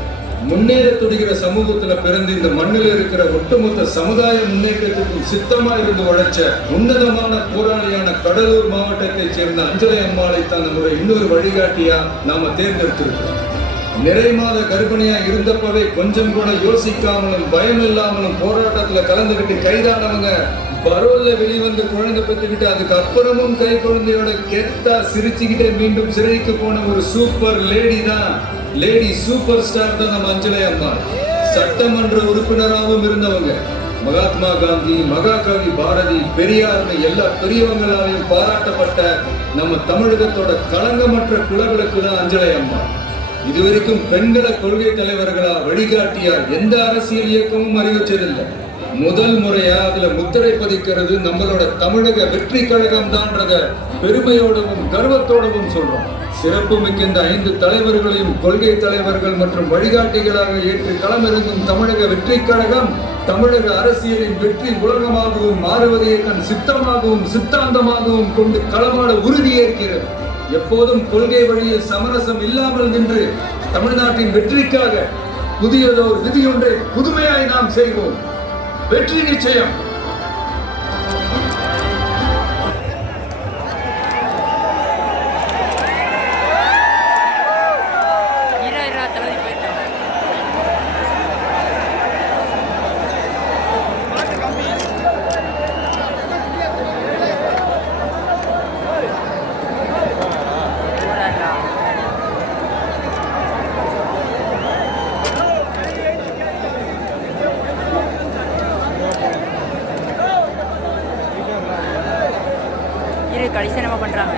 முன்னேற துடிக்கிற சமூகத்துல பிறந்து இந்த மண்ணில் இருக்கிற ஒட்டுமொத்த சமுதாய முன்னேற்றத்துக்கும் சித்தமா இருந்து உழைச்ச உன்னதமான போராளியான கடலூர் மாவட்டத்தை சேர்ந்த அஞ்சலை அம்மாளை தான் நம்முடைய இன்னொரு வழிகாட்டியா நாம தேர்ந்தெடுத்திருக்கிறோம். நிறை மாத கர்ப்பிணியா இருந்தப்பவே கொஞ்சம் கூட யோசிக்காமலும் பயம் இல்லாமலும் போராட்டத்துல கலந்துகிட்டு கைதானவங்க பரோல்ல வெளிவந்து குழந்தை பெற்றுக்கிட்டு அதுக்கு அப்புறமும் கை குழந்தையோட கெத்தா சிரிச்சுக்கிட்டே மீண்டும் சிறைக்கு போன ஒரு சூப்பர் லேடி தான், லேடி சூப்பர் ஸ்டார் தான் நம்ம அஞ்சலை அம்மா. சட்டமன்ற உறுப்பினராகவும் இருந்தவங்க. மகாத்மா காந்தி, மகாகவி பாரதி, பெரியார்னு எல்லா பெரியவங்களாலையும் பாராட்டப்பட்ட நம்ம தமிழகத்தோட களங்கமற்ற குலவிளக்கு தான் அஞ்சலை அம்மா. இதுவரைக்கும் பெண்களை கொள்கை தலைவர்களா வழிகாட்டியா எந்த அரசியல் இயக்கமும் அறிவிச்சதில்லை. முதல் முறையா அதுல முத்திரை பதிக்கிறது நம்மளோட தமிழக வெற்றி கழகம் தான்றத பெருமையோடவும் கர்வத்தோடவும் சொல்றோம். சிறப்பு மிக்க இந்த 5 தலைவர்களையும் கொள்கை தலைவர்கள் மற்றும் வழிகாட்டிகளாக ஏற்று களமிறங்கும் தமிழக வெற்றி கழகம் தமிழக அரசியலின் வெற்றி உலகமாகவும் மாறுவதையே தன் சித்தமாகவும் சித்தாந்தமாகவும் கொண்டு களமாட உறுதியேற்கிறது. எப்போதும் கொள்கை வழியில் சமரசம் இல்லாமல் நின்று தமிழ்நாட்டின் வெற்றிக்காக புதியதோர் விதியொன்றை புதுமையாய் நாம் செய்வோம். வெற்றி நிச்சயம். கடைசி நம்ம பண்றாங்க.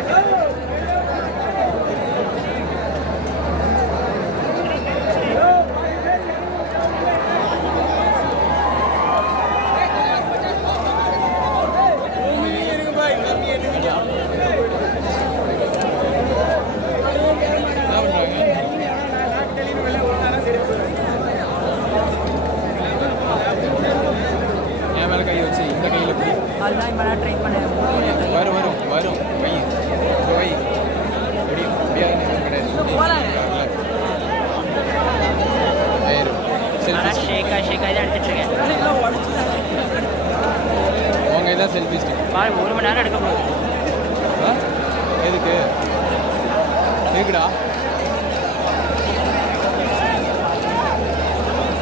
அதுதான் இப்போ நான் ட்ரை பண்ணேன். வரும் வரும் வரும் வை வை முடியாது ஷேக்கா ஷேக்கா இதை எடுத்துட்ருக்கேன். உங்க இதான் செல்ஃபி ஸ்டிக் 1 மணி நேரம் எடுக்க போகுது. எதுக்கு எதுக்குடா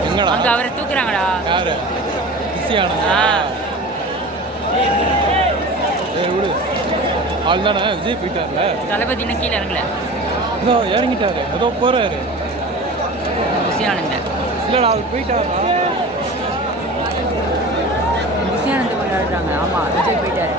எங்கடா அங்கே அவரை தூக்குறாங்கடா. யாரு பிஸியானா? விடு ஆள் தானே விஜய் போயிட்டார்ல. தளபதி இன்னும் கீழே இறங்கல. ஏதோ இறங்கிட்டாரு, ஏதோ போறாரு. புசியானந்த இல்லடா அவர் போயிட்டாரா? புசியானந்த கொண்டாடுறாங்க. ஆமாம் விஜய் போயிட்டாரு.